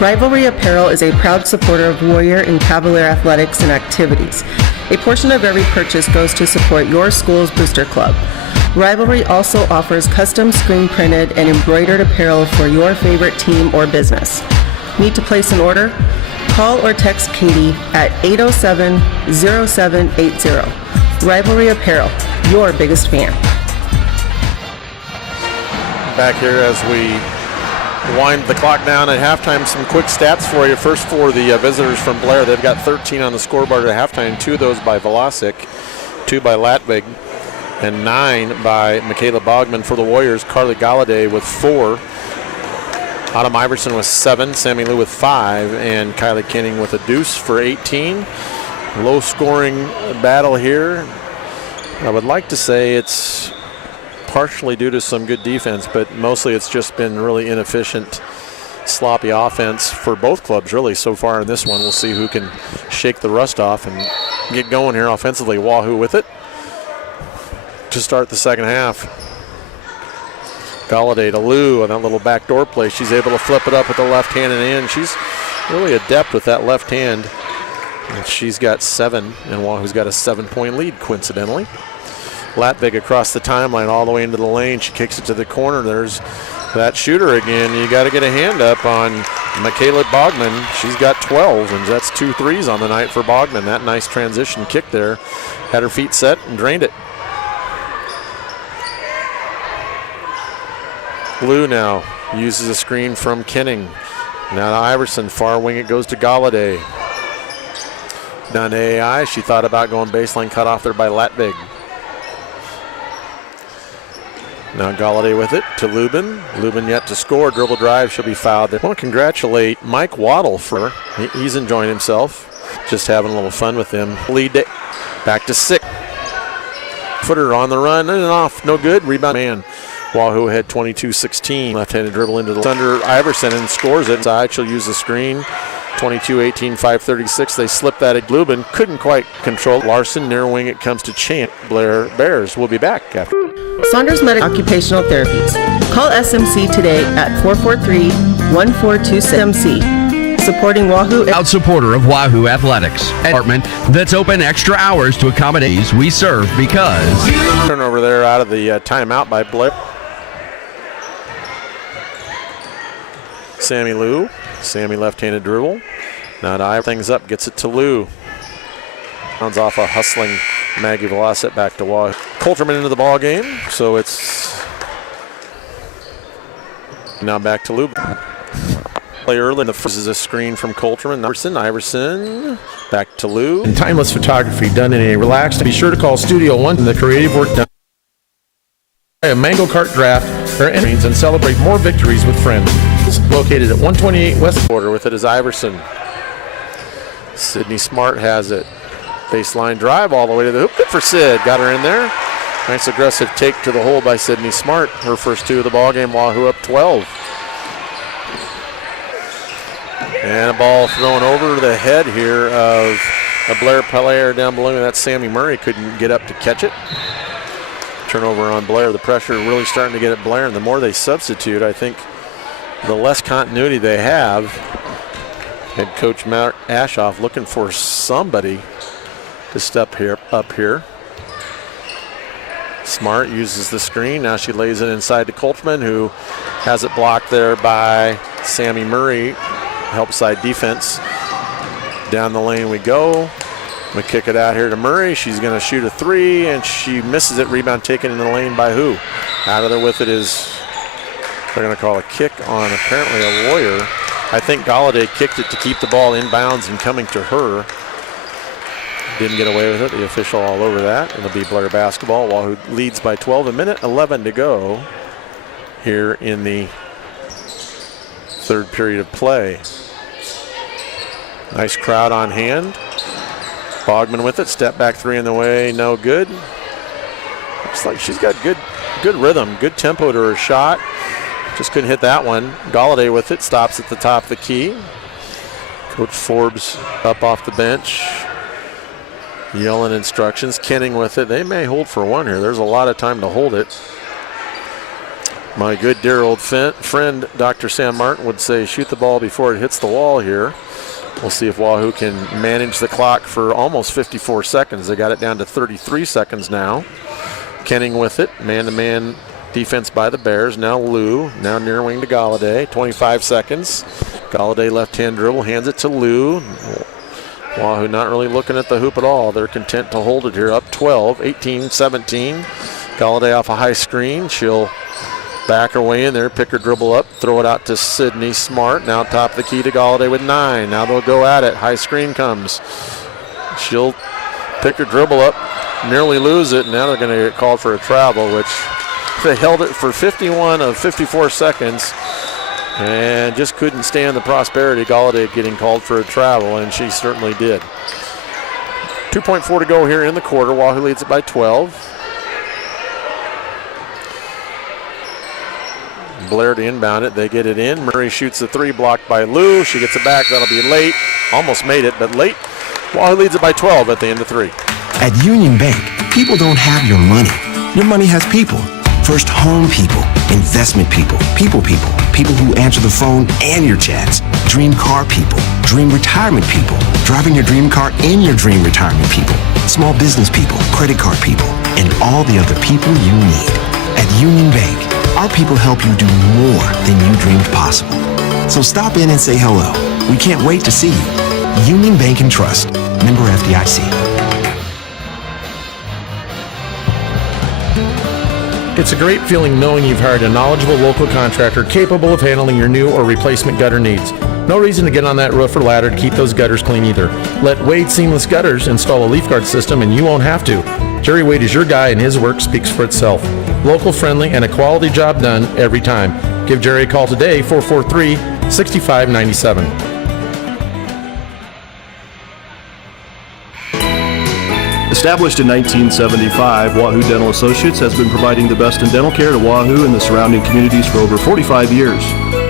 Rivalry Apparel is a proud supporter of Warrior and Cavalier athletics and activities. A portion of every purchase goes to support your school's booster club. Rivalry also offers custom screen printed and embroidered apparel for your favorite team or business. Need to place an order? Call or text Katie at 807-0780. Rivalry Apparel, your biggest fan. Back here as we wind the clock down at halftime. Some quick stats for you. First for the visitors from Blair. They've got 13 on the scoreboard at halftime. 2 of those by Velasic, 2 by Latvig, and 9 by Michaela Bogman. For the Warriors, Carly Galladay with 4. Autumn Iverson with 7. Sammy Lou with 5. And Kylie Kenning with a deuce for 18. Low scoring battle here. I would like to say it's partially due to some good defense, but mostly it's just been really inefficient, sloppy offense for both clubs really so far in this one. We'll see who can shake the rust off and get going here offensively. Wahoo with it to start the second half. Galladay to Lou on that little backdoor play. She's able to flip it up with the left hand and in. She's really adept with that left hand. And she's got 7, and Wahoo's got a 7-point lead coincidentally. Latvig across the timeline all the way into the lane. She kicks it to the corner. There's that shooter again. You got to get a hand up on Michaela Bogman. She's got 12, and that's 2 threes on the night for Bogman. That nice transition kick there. Had her feet set and drained it. Blue now uses a screen from Kenning. Now to Iverson. Far wing it goes to Galladay. Down to AI. She thought about going baseline, cut off there by Latvig. Now Galladay with it to Lubin. Lubin yet to score. Dribble drive. She'll be fouled. I want to congratulate Mike Waddle for he's enjoying himself. Just having a little fun with him. Lead back to 6. Footer on the run and off. No good. Rebound man. Wahoo had 22-16. Left-handed dribble into the under Iverson and scores it inside. She'll use the screen. 22-18, 5:36. They slipped that at Lubin. Couldn't quite control Larson. Near wing it comes to Chant. Blair Bears will be back after. Saunders Medical Occupational Therapies. Call SMC today at 443-1426. supporting Wahoo. Proud supporter of Wahoo Athletics. Department that's open extra hours to accommodate those we serve because... Turnover there out of the timeout by Blair. Sammy Lou. Sammy left-handed dribble. Now to eye things up, gets it to Lou. Rounds off a hustling Maggie Velocet back to Wahoo. Coulterman into the ball game, so it's now back to Lou. Play early in the first is a screen from Coulterman. Iverson, back to Lou. And timeless photography done in a relaxed. Be sure to call Studio One and the creative work done. A mango cart draft or entries and celebrate more victories with friends. Located at 128 West. Border with it is Iverson. Sydney Smart has it. Baseline drive all the way to the hoop. Good for Sid. Got her in there. Nice aggressive take to the hole by Sydney Smart. Her first two of the ball game. Wahoo up 12. And a ball thrown over the head here of a Blair player down below. That's Sammy Murray. Couldn't get up to catch it. Turnover on Blair. The pressure really starting to get at Blair. And the more they substitute, I think the less continuity they have. Head coach Matt Ashoff looking for somebody to step up here. Smart uses the screen. Now she lays it inside to Coulterman, who has it blocked there by Sammy Murray. Help side defense. Down the lane we go. We kick it out here to Murray. She's going to shoot a three, and she misses it. Rebound taken in the lane by who? Out of there with it is, they're going to call a kick on apparently a lawyer. I think Galladay kicked it to keep the ball inbounds and coming to her. Didn't get away with it. The official all over that. It'll be Blair basketball. Wahoo leads by 12. A minute 11 to go here in the third period of play. Nice crowd on hand. Bogman with it. Step back three in the way. No good. Looks like she's got good rhythm. Good tempo to her shot. Just couldn't hit that one. Galladay with it. Stops at the top of the key. Coach Forbes up off the bench. Yelling instructions. Kenning with it. They may hold for one here. There's a lot of time to hold it. My good dear old friend, Dr. Sam Martin, would say shoot the ball before it hits the wall here. We'll see if Wahoo can manage the clock for almost 54 seconds. They got it down to 33 seconds now. Kenning with it. Man-to-man defense by the Bears. Now Lou. Now near wing to Galladay. 25 seconds. Galladay left-hand dribble. Hands it to Lou. Wahoo not really looking at the hoop at all. They're content to hold it here. Up 12. 18-17. Galladay off a high screen. She'll back her way in there, pick her dribble up, throw it out to Sydney Smart. Now top of the key to Galladay with 9. Now they'll go at it. High screen comes. She'll pick her dribble up, nearly lose it. Now they're going to get called for a travel, which they held it for 51 of 54 seconds and just couldn't stand the prosperity. Galladay getting called for a travel, and she certainly did. 2.4 to go here in the quarter. Wahoo leads it by 12. Blair to inbound it. They get it in. Murray shoots the three, blocked by Lou. She gets it back. That'll be late. Almost made it, but late. Wahoo leads it by 12 at the end of 3. At Union Bank, people don't have your money. Your money has people. First home people, investment people, people who answer the phone and your chats, dream car people, dream retirement people, driving your dream car in your dream retirement people, small business people, credit card people, and all the other people you need. At Union Bank, our people help you do more than you dreamed possible. So stop in and say hello. We can't wait to see you. Union Bank and Trust. Member FDIC. It's a great feeling knowing you've hired a knowledgeable local contractor capable of handling your new or replacement gutter needs. No reason to get on that roof or ladder to keep those gutters clean either. Let Wade Seamless Gutters install a leaf guard system and you won't have to. Jerry Wade is your guy and his work speaks for itself. Local, friendly, and a quality job done every time. Give Jerry a call today, 443-6597. Established in 1975, Wahoo Dental Associates has been providing the best in dental care to Wahoo and the surrounding communities for over 45 years.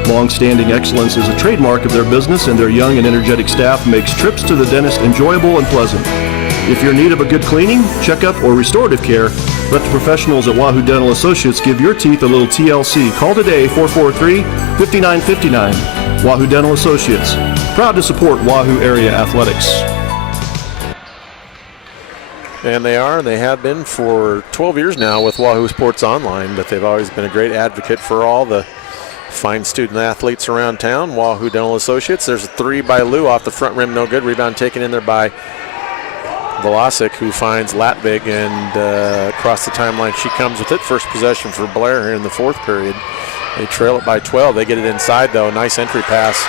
Long-standing excellence is a trademark of their business, and their young and energetic staff makes trips to the dentist enjoyable and pleasant. If you're in need of a good cleaning, checkup, or restorative care, let the professionals at Wahoo Dental Associates give your teeth a little TLC. Call today, 443-5959. Wahoo Dental Associates. Proud to support Wahoo area athletics. And they have been for 12 years now with Wahoo Sports Online, but they've always been a great advocate for all the fine student athletes around town. Wahoo Dental Associates. There's a 3 by Lou off the front rim, no good. Rebound taken in there by Velasic, who finds Latvig, and across the timeline she comes with it. First possession for Blair here in the fourth period. They trail it by 12. They get it inside, though. Nice entry pass.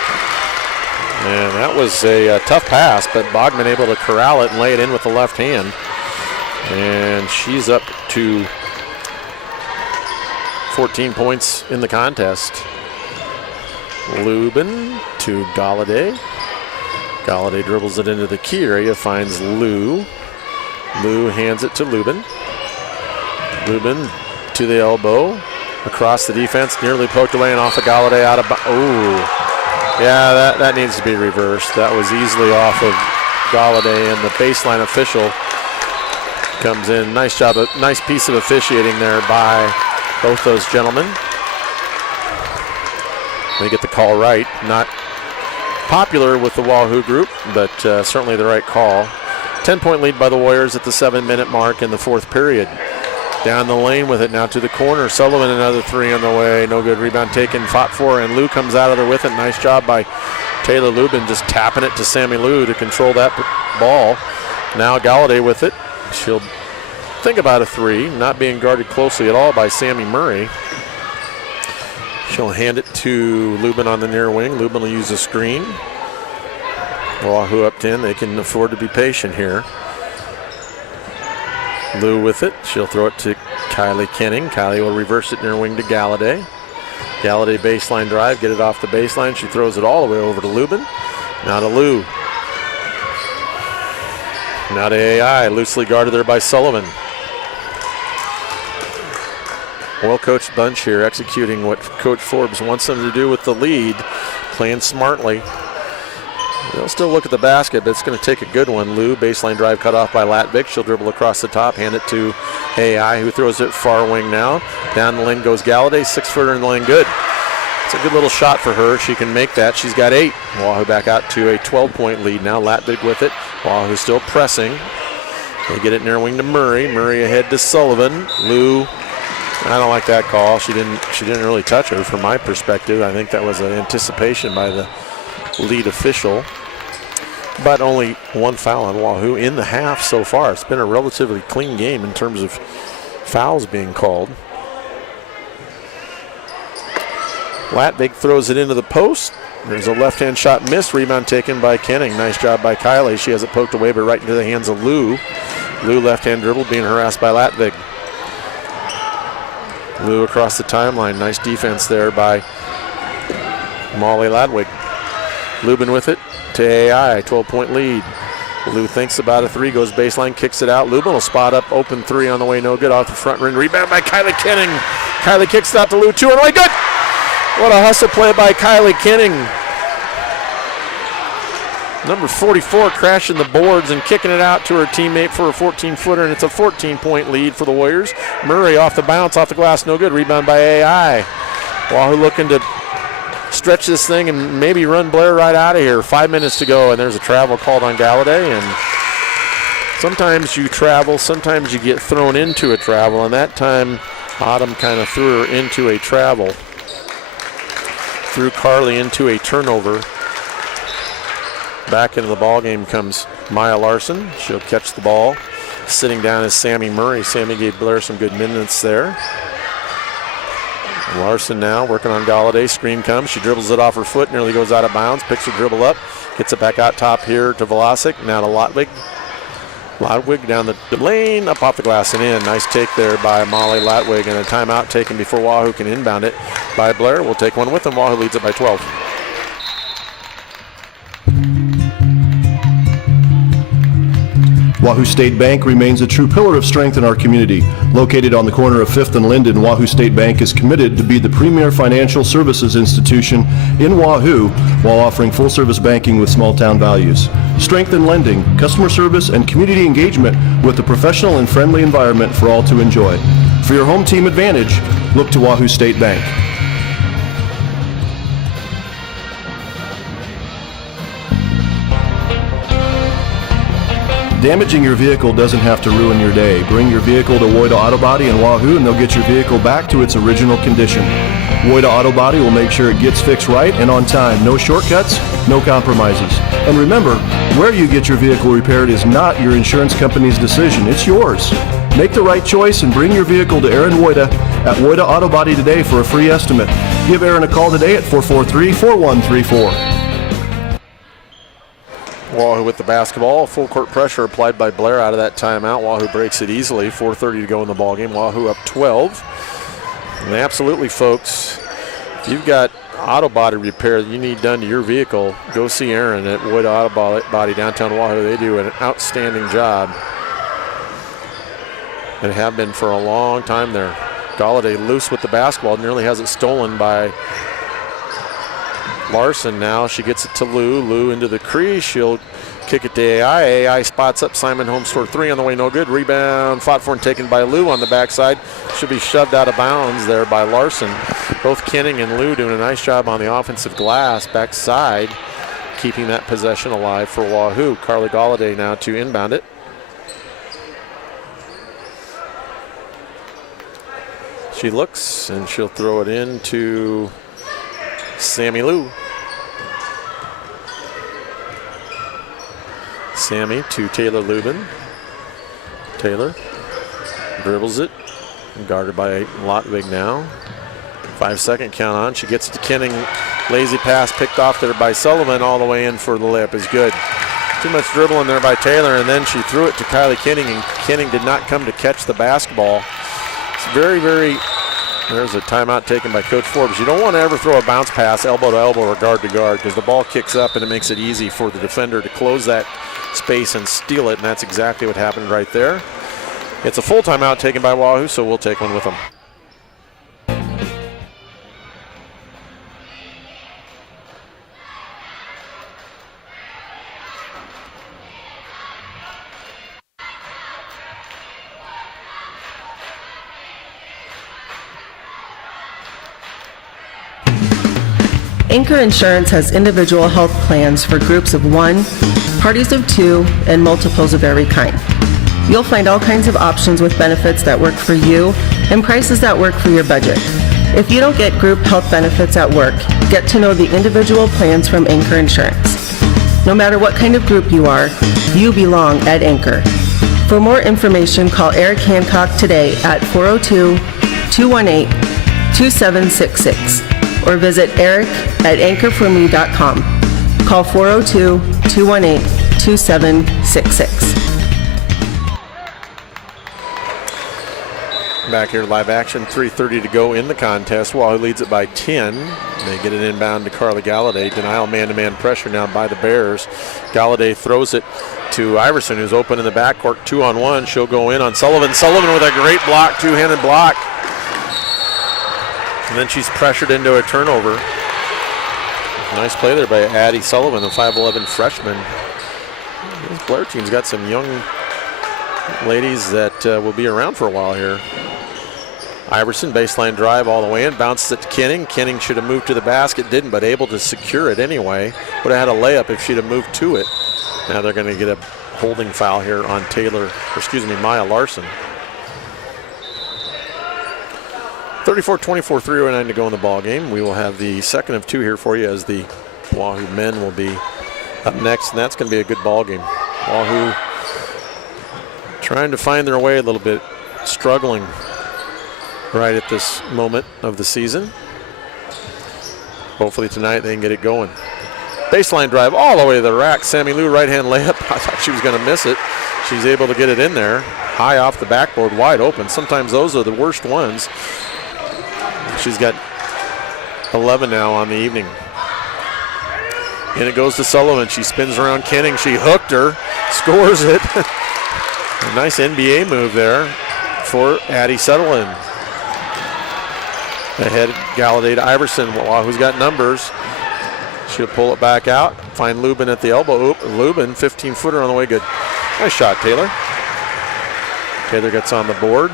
And that was a tough pass, but Bogman able to corral it and lay it in with the left hand. And she's up to 14 points in the contest. Lubin to Galladay. Galladay dribbles it into the key area, finds Lou. Lou hands it to Lubin. Lubin to the elbow, across the defense, nearly poked away and off of Galladay out of yeah, that needs to be reversed. That was easily off of Galladay, and the baseline official comes in. Nice job, a nice piece of officiating there by both those gentlemen. They get the call right. Not popular with the Wahoo group, but certainly the right call. 10-point lead by the Warriors at the 7-minute mark in the fourth period. Down the lane with it now to the corner. Sullivan, another 3 on the way. No good. Rebound taken, fought for, and Lou comes out of there with it. Nice job by Taylor Lubin, just tapping it to Sammy Lou to control that ball. Now Galladay with it. She'll think about a 3, not being guarded closely at all by Sammy Murray. She'll hand it to Lubin on the near wing. Lubin will use a screen. Wahoo up 10. They can afford to be patient here. Lou with it. She'll throw it to Kylie Kenning. Kylie will reverse it near wing to Galladay. Galladay baseline drive. Get it off the baseline. She throws it all the way over to Lubin. Now to Lou. Now to AI. Loosely guarded there by Sullivan. Well-coached bunch here, executing what Coach Forbes wants them to do with the lead, playing smartly. They'll still look at the basket, but it's going to take a good one. Lou, baseline drive cut off by Latvik. She'll dribble across the top, hand it to AI, who throws it far wing now. Down the lane goes Galladay, 6-footer in the lane, good. It's a good little shot for her. She can make that. She's got 8. Wahoo back out to a 12-point lead now. Latvik with it. Wahoo still pressing. They get it near wing to Murray. Murray ahead to Sullivan. Lou, I don't like that call. She didn't really touch her from my perspective. I think that was an anticipation by the lead official. But only 1 foul on Wahoo in the half so far. It's been a relatively clean game in terms of fouls being called. Latvik throws it into the post. There's a left-hand shot missed. Rebound taken by Kenning. Nice job by Kylie. She has it poked away, but right into the hands of Lou. Lou left-hand dribble, being harassed by Latvik. Lou across the timeline. Nice defense there by Molly Ladwig. Lubin with it to AI. 12-point lead. Lou thinks about a 3, goes baseline, kicks it out. Lubin will spot up, open 3 on the way, no good. Off the front rim. Rebound by Kylie Kenning. Kylie kicks it out to Lou, 2 on the way, good! What a hustle play by Kylie Kenning. Number 44 crashing the boards and kicking it out to her teammate for a 14-footer, and it's a 14-point lead for the Warriors. Murray off the bounce, off the glass, no good. Rebound by AI. Wahoo looking to stretch this thing and maybe run Blair right out of here. 5 minutes to go, and there's a travel called on Galladay. And sometimes you travel, sometimes you get thrown into a travel, and that time Autumn kind of threw her into a travel. Threw Carly into a turnover. Back into the ball game comes Maya Larson. She'll catch the ball. Sitting down is Sammy Murray. Sammy gave Blair some good minutes there. Larson now working on Galladay. Screen comes. She dribbles it off her foot. Nearly goes out of bounds. Picks her dribble up. Gets it back out top here to Velasic. Now to Lotwig. Lotwig down the lane. Up off the glass and in. Nice take there by Molly Lotwig. And a timeout taken before Wahoo can inbound it by Blair. We'll take one with them. Wahoo leads it by 12. Wahoo State Bank remains a true pillar of strength in our community. Located on the corner of 5th and Linden, Wahoo State Bank is committed to be the premier financial services institution in Wahoo while offering full-service banking with small-town values. Strength in lending, customer service, and community engagement with a professional and friendly environment for all to enjoy. For your home team advantage, look to Wahoo State Bank. Damaging your vehicle doesn't have to ruin your day. Bring your vehicle to Woida Auto Body in Wahoo and they'll get your vehicle back to its original condition. Woida Auto Body will make sure it gets fixed right and on time. No shortcuts, no compromises. And remember, where you get your vehicle repaired is not your insurance company's decision. It's yours. Make the right choice and bring your vehicle to Aaron Woida at Woida Auto Body today for a free estimate. Give Aaron a call today at 443-4134. Wahoo with the basketball. Full court pressure applied by Blair out of that timeout. Wahoo breaks it easily. 4:30 to go in the ballgame. Wahoo up 12. And absolutely, folks, if you've got auto body repair that you need done to your vehicle, go see Aaron at Wood Auto Body downtown Wahoo. They do an outstanding job and have been for a long time there. Galladay loose with the basketball. Nearly has it stolen by Larson. Now she gets it to Lou. Lou into the crease. She'll kick it to AI. AI spots up Simon Holmes for three on the way. No good. Rebound fought for and taken by Lou on the backside. Should be shoved out of bounds there by Larson. Both Kenning and Lou doing a nice job on the offensive glass backside, keeping that possession alive for Wahoo. Carly Galladay now to inbound it. She looks and she'll throw it into Sammy Lou. Sammy to Taylor Lubin. Taylor dribbles it, guarded by Lotvig now. 5-second count on. She gets it to Kenning. Lazy pass picked off there by Sullivan. All the way in for the layup is good. Too much dribbling there by Taylor, and then she threw it to Kylie Kenning, and Kenning did not come to catch the basketball. It's very, very. There's a timeout taken by Coach Forbes. You don't want to ever throw a bounce pass elbow to elbow or guard to guard, because the ball kicks up and it makes it easy for the defender to close that space and steal it, and that's exactly what happened right there. It's a full timeout taken by Wahoo, so we'll take one with them. Anchor Insurance has individual health plans for groups of 1, parties of 2, and multiples of every kind. You'll find all kinds of options with benefits that work for you and prices that work for your budget. If you don't get group health benefits at work, get to know the individual plans from Anchor Insurance. No matter what kind of group you are, you belong at Anchor. For more information, call Eric Hancock today at 402-218-2766. or visit Eric at anchorforme.com. Call 402-218-2766. Back here, live action, 3:30 to go in the contest. Wahoo leads it by 10. They get it inbound to Carly Galladay. Denial man-to-man pressure now by the Bears. Galladay throws it to Iverson, who's open in the backcourt, 2-on-1. She'll go in on Sullivan. Sullivan with a great block, two-handed block. And then she's pressured into a turnover. Nice play there by Addie Sullivan, the 5'11 freshman. This Blair team's got some young ladies that will be around for a while here. Iverson, baseline drive all the way in, bounces it to Kenning. Kenning should have moved to the basket, didn't, but able to secure it anyway. Would have had a layup if she'd have moved to it. Now they're going to get a holding foul here on Maya Larson. 34-24, 3:09 to go in the ball game. We will have the second of two here for you as the Wahoo men will be up next, and that's going to be a good ball game. Wahoo trying to find their way a little bit, struggling right at this moment of the season. Hopefully tonight they can get it going. Baseline drive all the way to the rack. Sammy Lou, right-hand layup. I thought she was going to miss it. She's able to get it in there, high off the backboard, wide open. Sometimes those are the worst ones. She's got 11 now on the evening. And it goes to Sullivan. She spins around Kenning. She hooked her, scores it. A nice NBA move there for Addie Sutherland. Ahead Galladay to Iverson. Wahoo's got numbers. She'll pull it back out. Find Lubin at the elbow. Oop, Lubin, 15-footer on the way. Good. Nice shot, Taylor. Taylor gets on the board.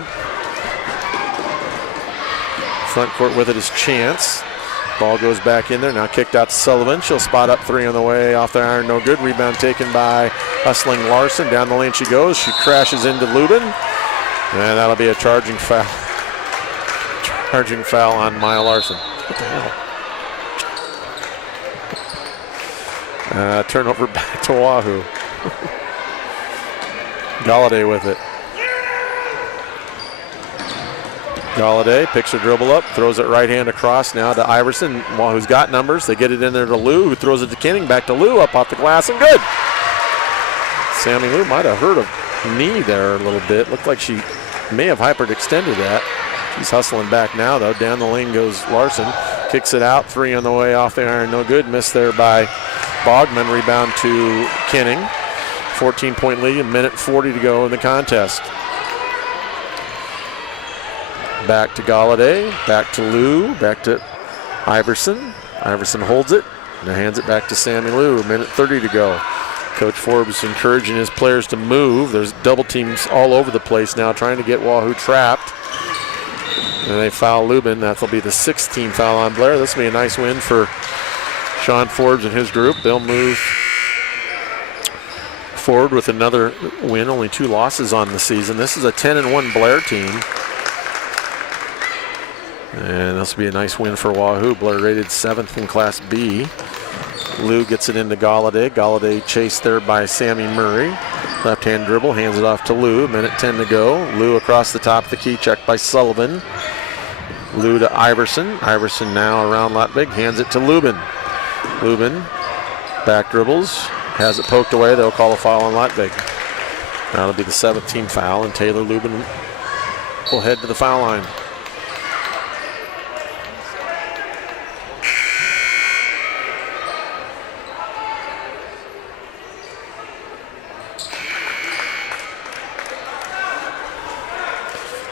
Front court with it is Chance. Ball goes back in there. Now kicked out to Sullivan. She'll spot up three on the way. Off the iron, no good. Rebound taken by Hustling Larson. Down the lane she goes. She crashes into Lubin. And that'll be a charging foul. Charging foul on Maya Larson. What the hell? Turnover back to Wahoo. Galladay with it. Galladay picks her dribble up, throws it right hand across now to Iverson. Wahoo's got numbers. They get it in there to Lou, who throws it to Kenning. Back to Lou, up off the glass, and good. Sammy Lou might have hurt a knee there a little bit. Looked like she may have hyperextended that. She's hustling back now, though. Down the lane goes Larson. Kicks it out. 3 on the way off the iron. No good. Missed there by Bogman. Rebound to Kenning. 14-point lead. 1:40 to go in the contest. Back to Galladay. Back to Lou. Back to Iverson. Iverson holds it and hands it back to Sammy Lou. 1:30 to go. Coach Forbes encouraging his players to move. There's double teams all over the place now trying to get Wahoo trapped. And they foul Lubin. That'll be the 6th team foul on Blair. This will be a nice win for Sean Forbes and his group. They'll move forward with another win. Only 2 losses on the season. This is a 10-1 Blair team. And this will be a nice win for Wahoo. Blair rated 7th in Class B. Lou gets it into Galladay. Galladay chased there by Sammy Murray. Left-hand dribble, hands it off to Lou. 1:10 to go. Lou across the top of the key, checked by Sullivan. Lou to Iverson. Iverson now around Latbig, hands it to Lubin. Lubin, back dribbles, has it poked away. They'll call a foul on Latbig. That'll be the 7th team foul, and Taylor Lubin will head to the foul line.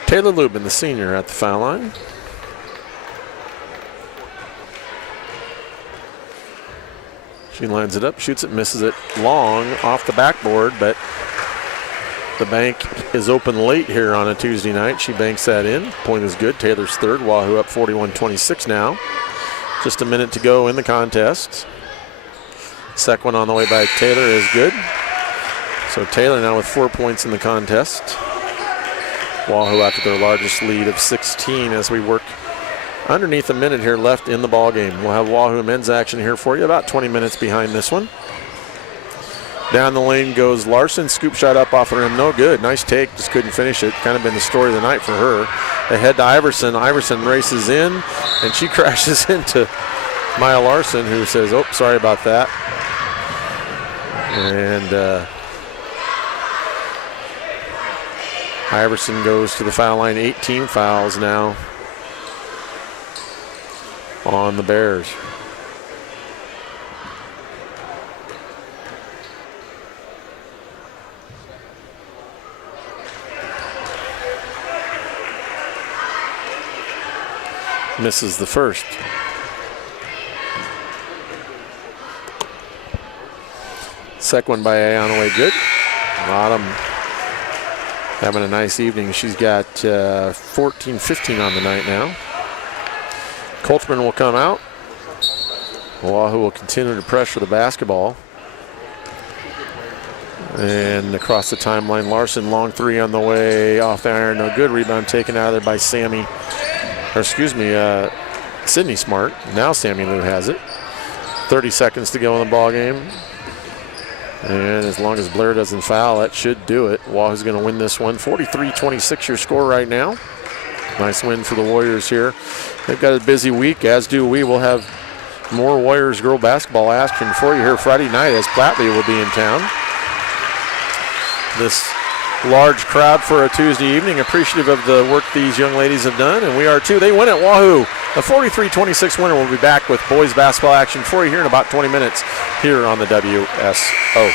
Taylor Lubin, the senior, at the foul line. She lines it up, shoots it, misses it long off the backboard, but the bank is open late here on a Tuesday night. She banks that in. Point is good. Taylor's third. Wahoo up 41-26 now. Just a minute to go in the contest. Second one on the way by Taylor is good. So Taylor now with 4 points in the contest. Wahoo after their largest lead of 16 as we work underneath a minute here left in the ball game. We'll have Wahoo men's action here for you, about 20 minutes behind this one. Down the lane goes Larson, scoop shot up off the rim, no good. Nice take, just couldn't finish it. Kind of been the story of the night for her. They head to Iverson. Iverson races in, and she crashes into Maya Larson, who says, oh, sorry about that. And Iverson goes to the foul line. 18 fouls now on the Bears. Misses the first. Second one by Ayanaway, good. Bottom having a nice evening. She's got 14-15 on the night now. Coltman will come out. Wahoo will continue to pressure the basketball. And across the timeline, Larson, long 3 on the way, off the iron, no good. Rebound taken out of there by Sydney Smart. Now Sammy Lou has it. 30 seconds to go in the ball game. And as long as Blair doesn't foul, that should do it. Wahoo's going to win this one. 43-26 your score right now. Nice win for the Warriors here. They've got a busy week, as do we. We'll have more Warriors girl basketball action for you here Friday night as Platley will be in town. This large crowd for a Tuesday evening, appreciative of the work these young ladies have done, and we are too. They win at Wahoo. A 43-26 winner. We'll be back with boys basketball action for you here in about 20 minutes here on the WSO.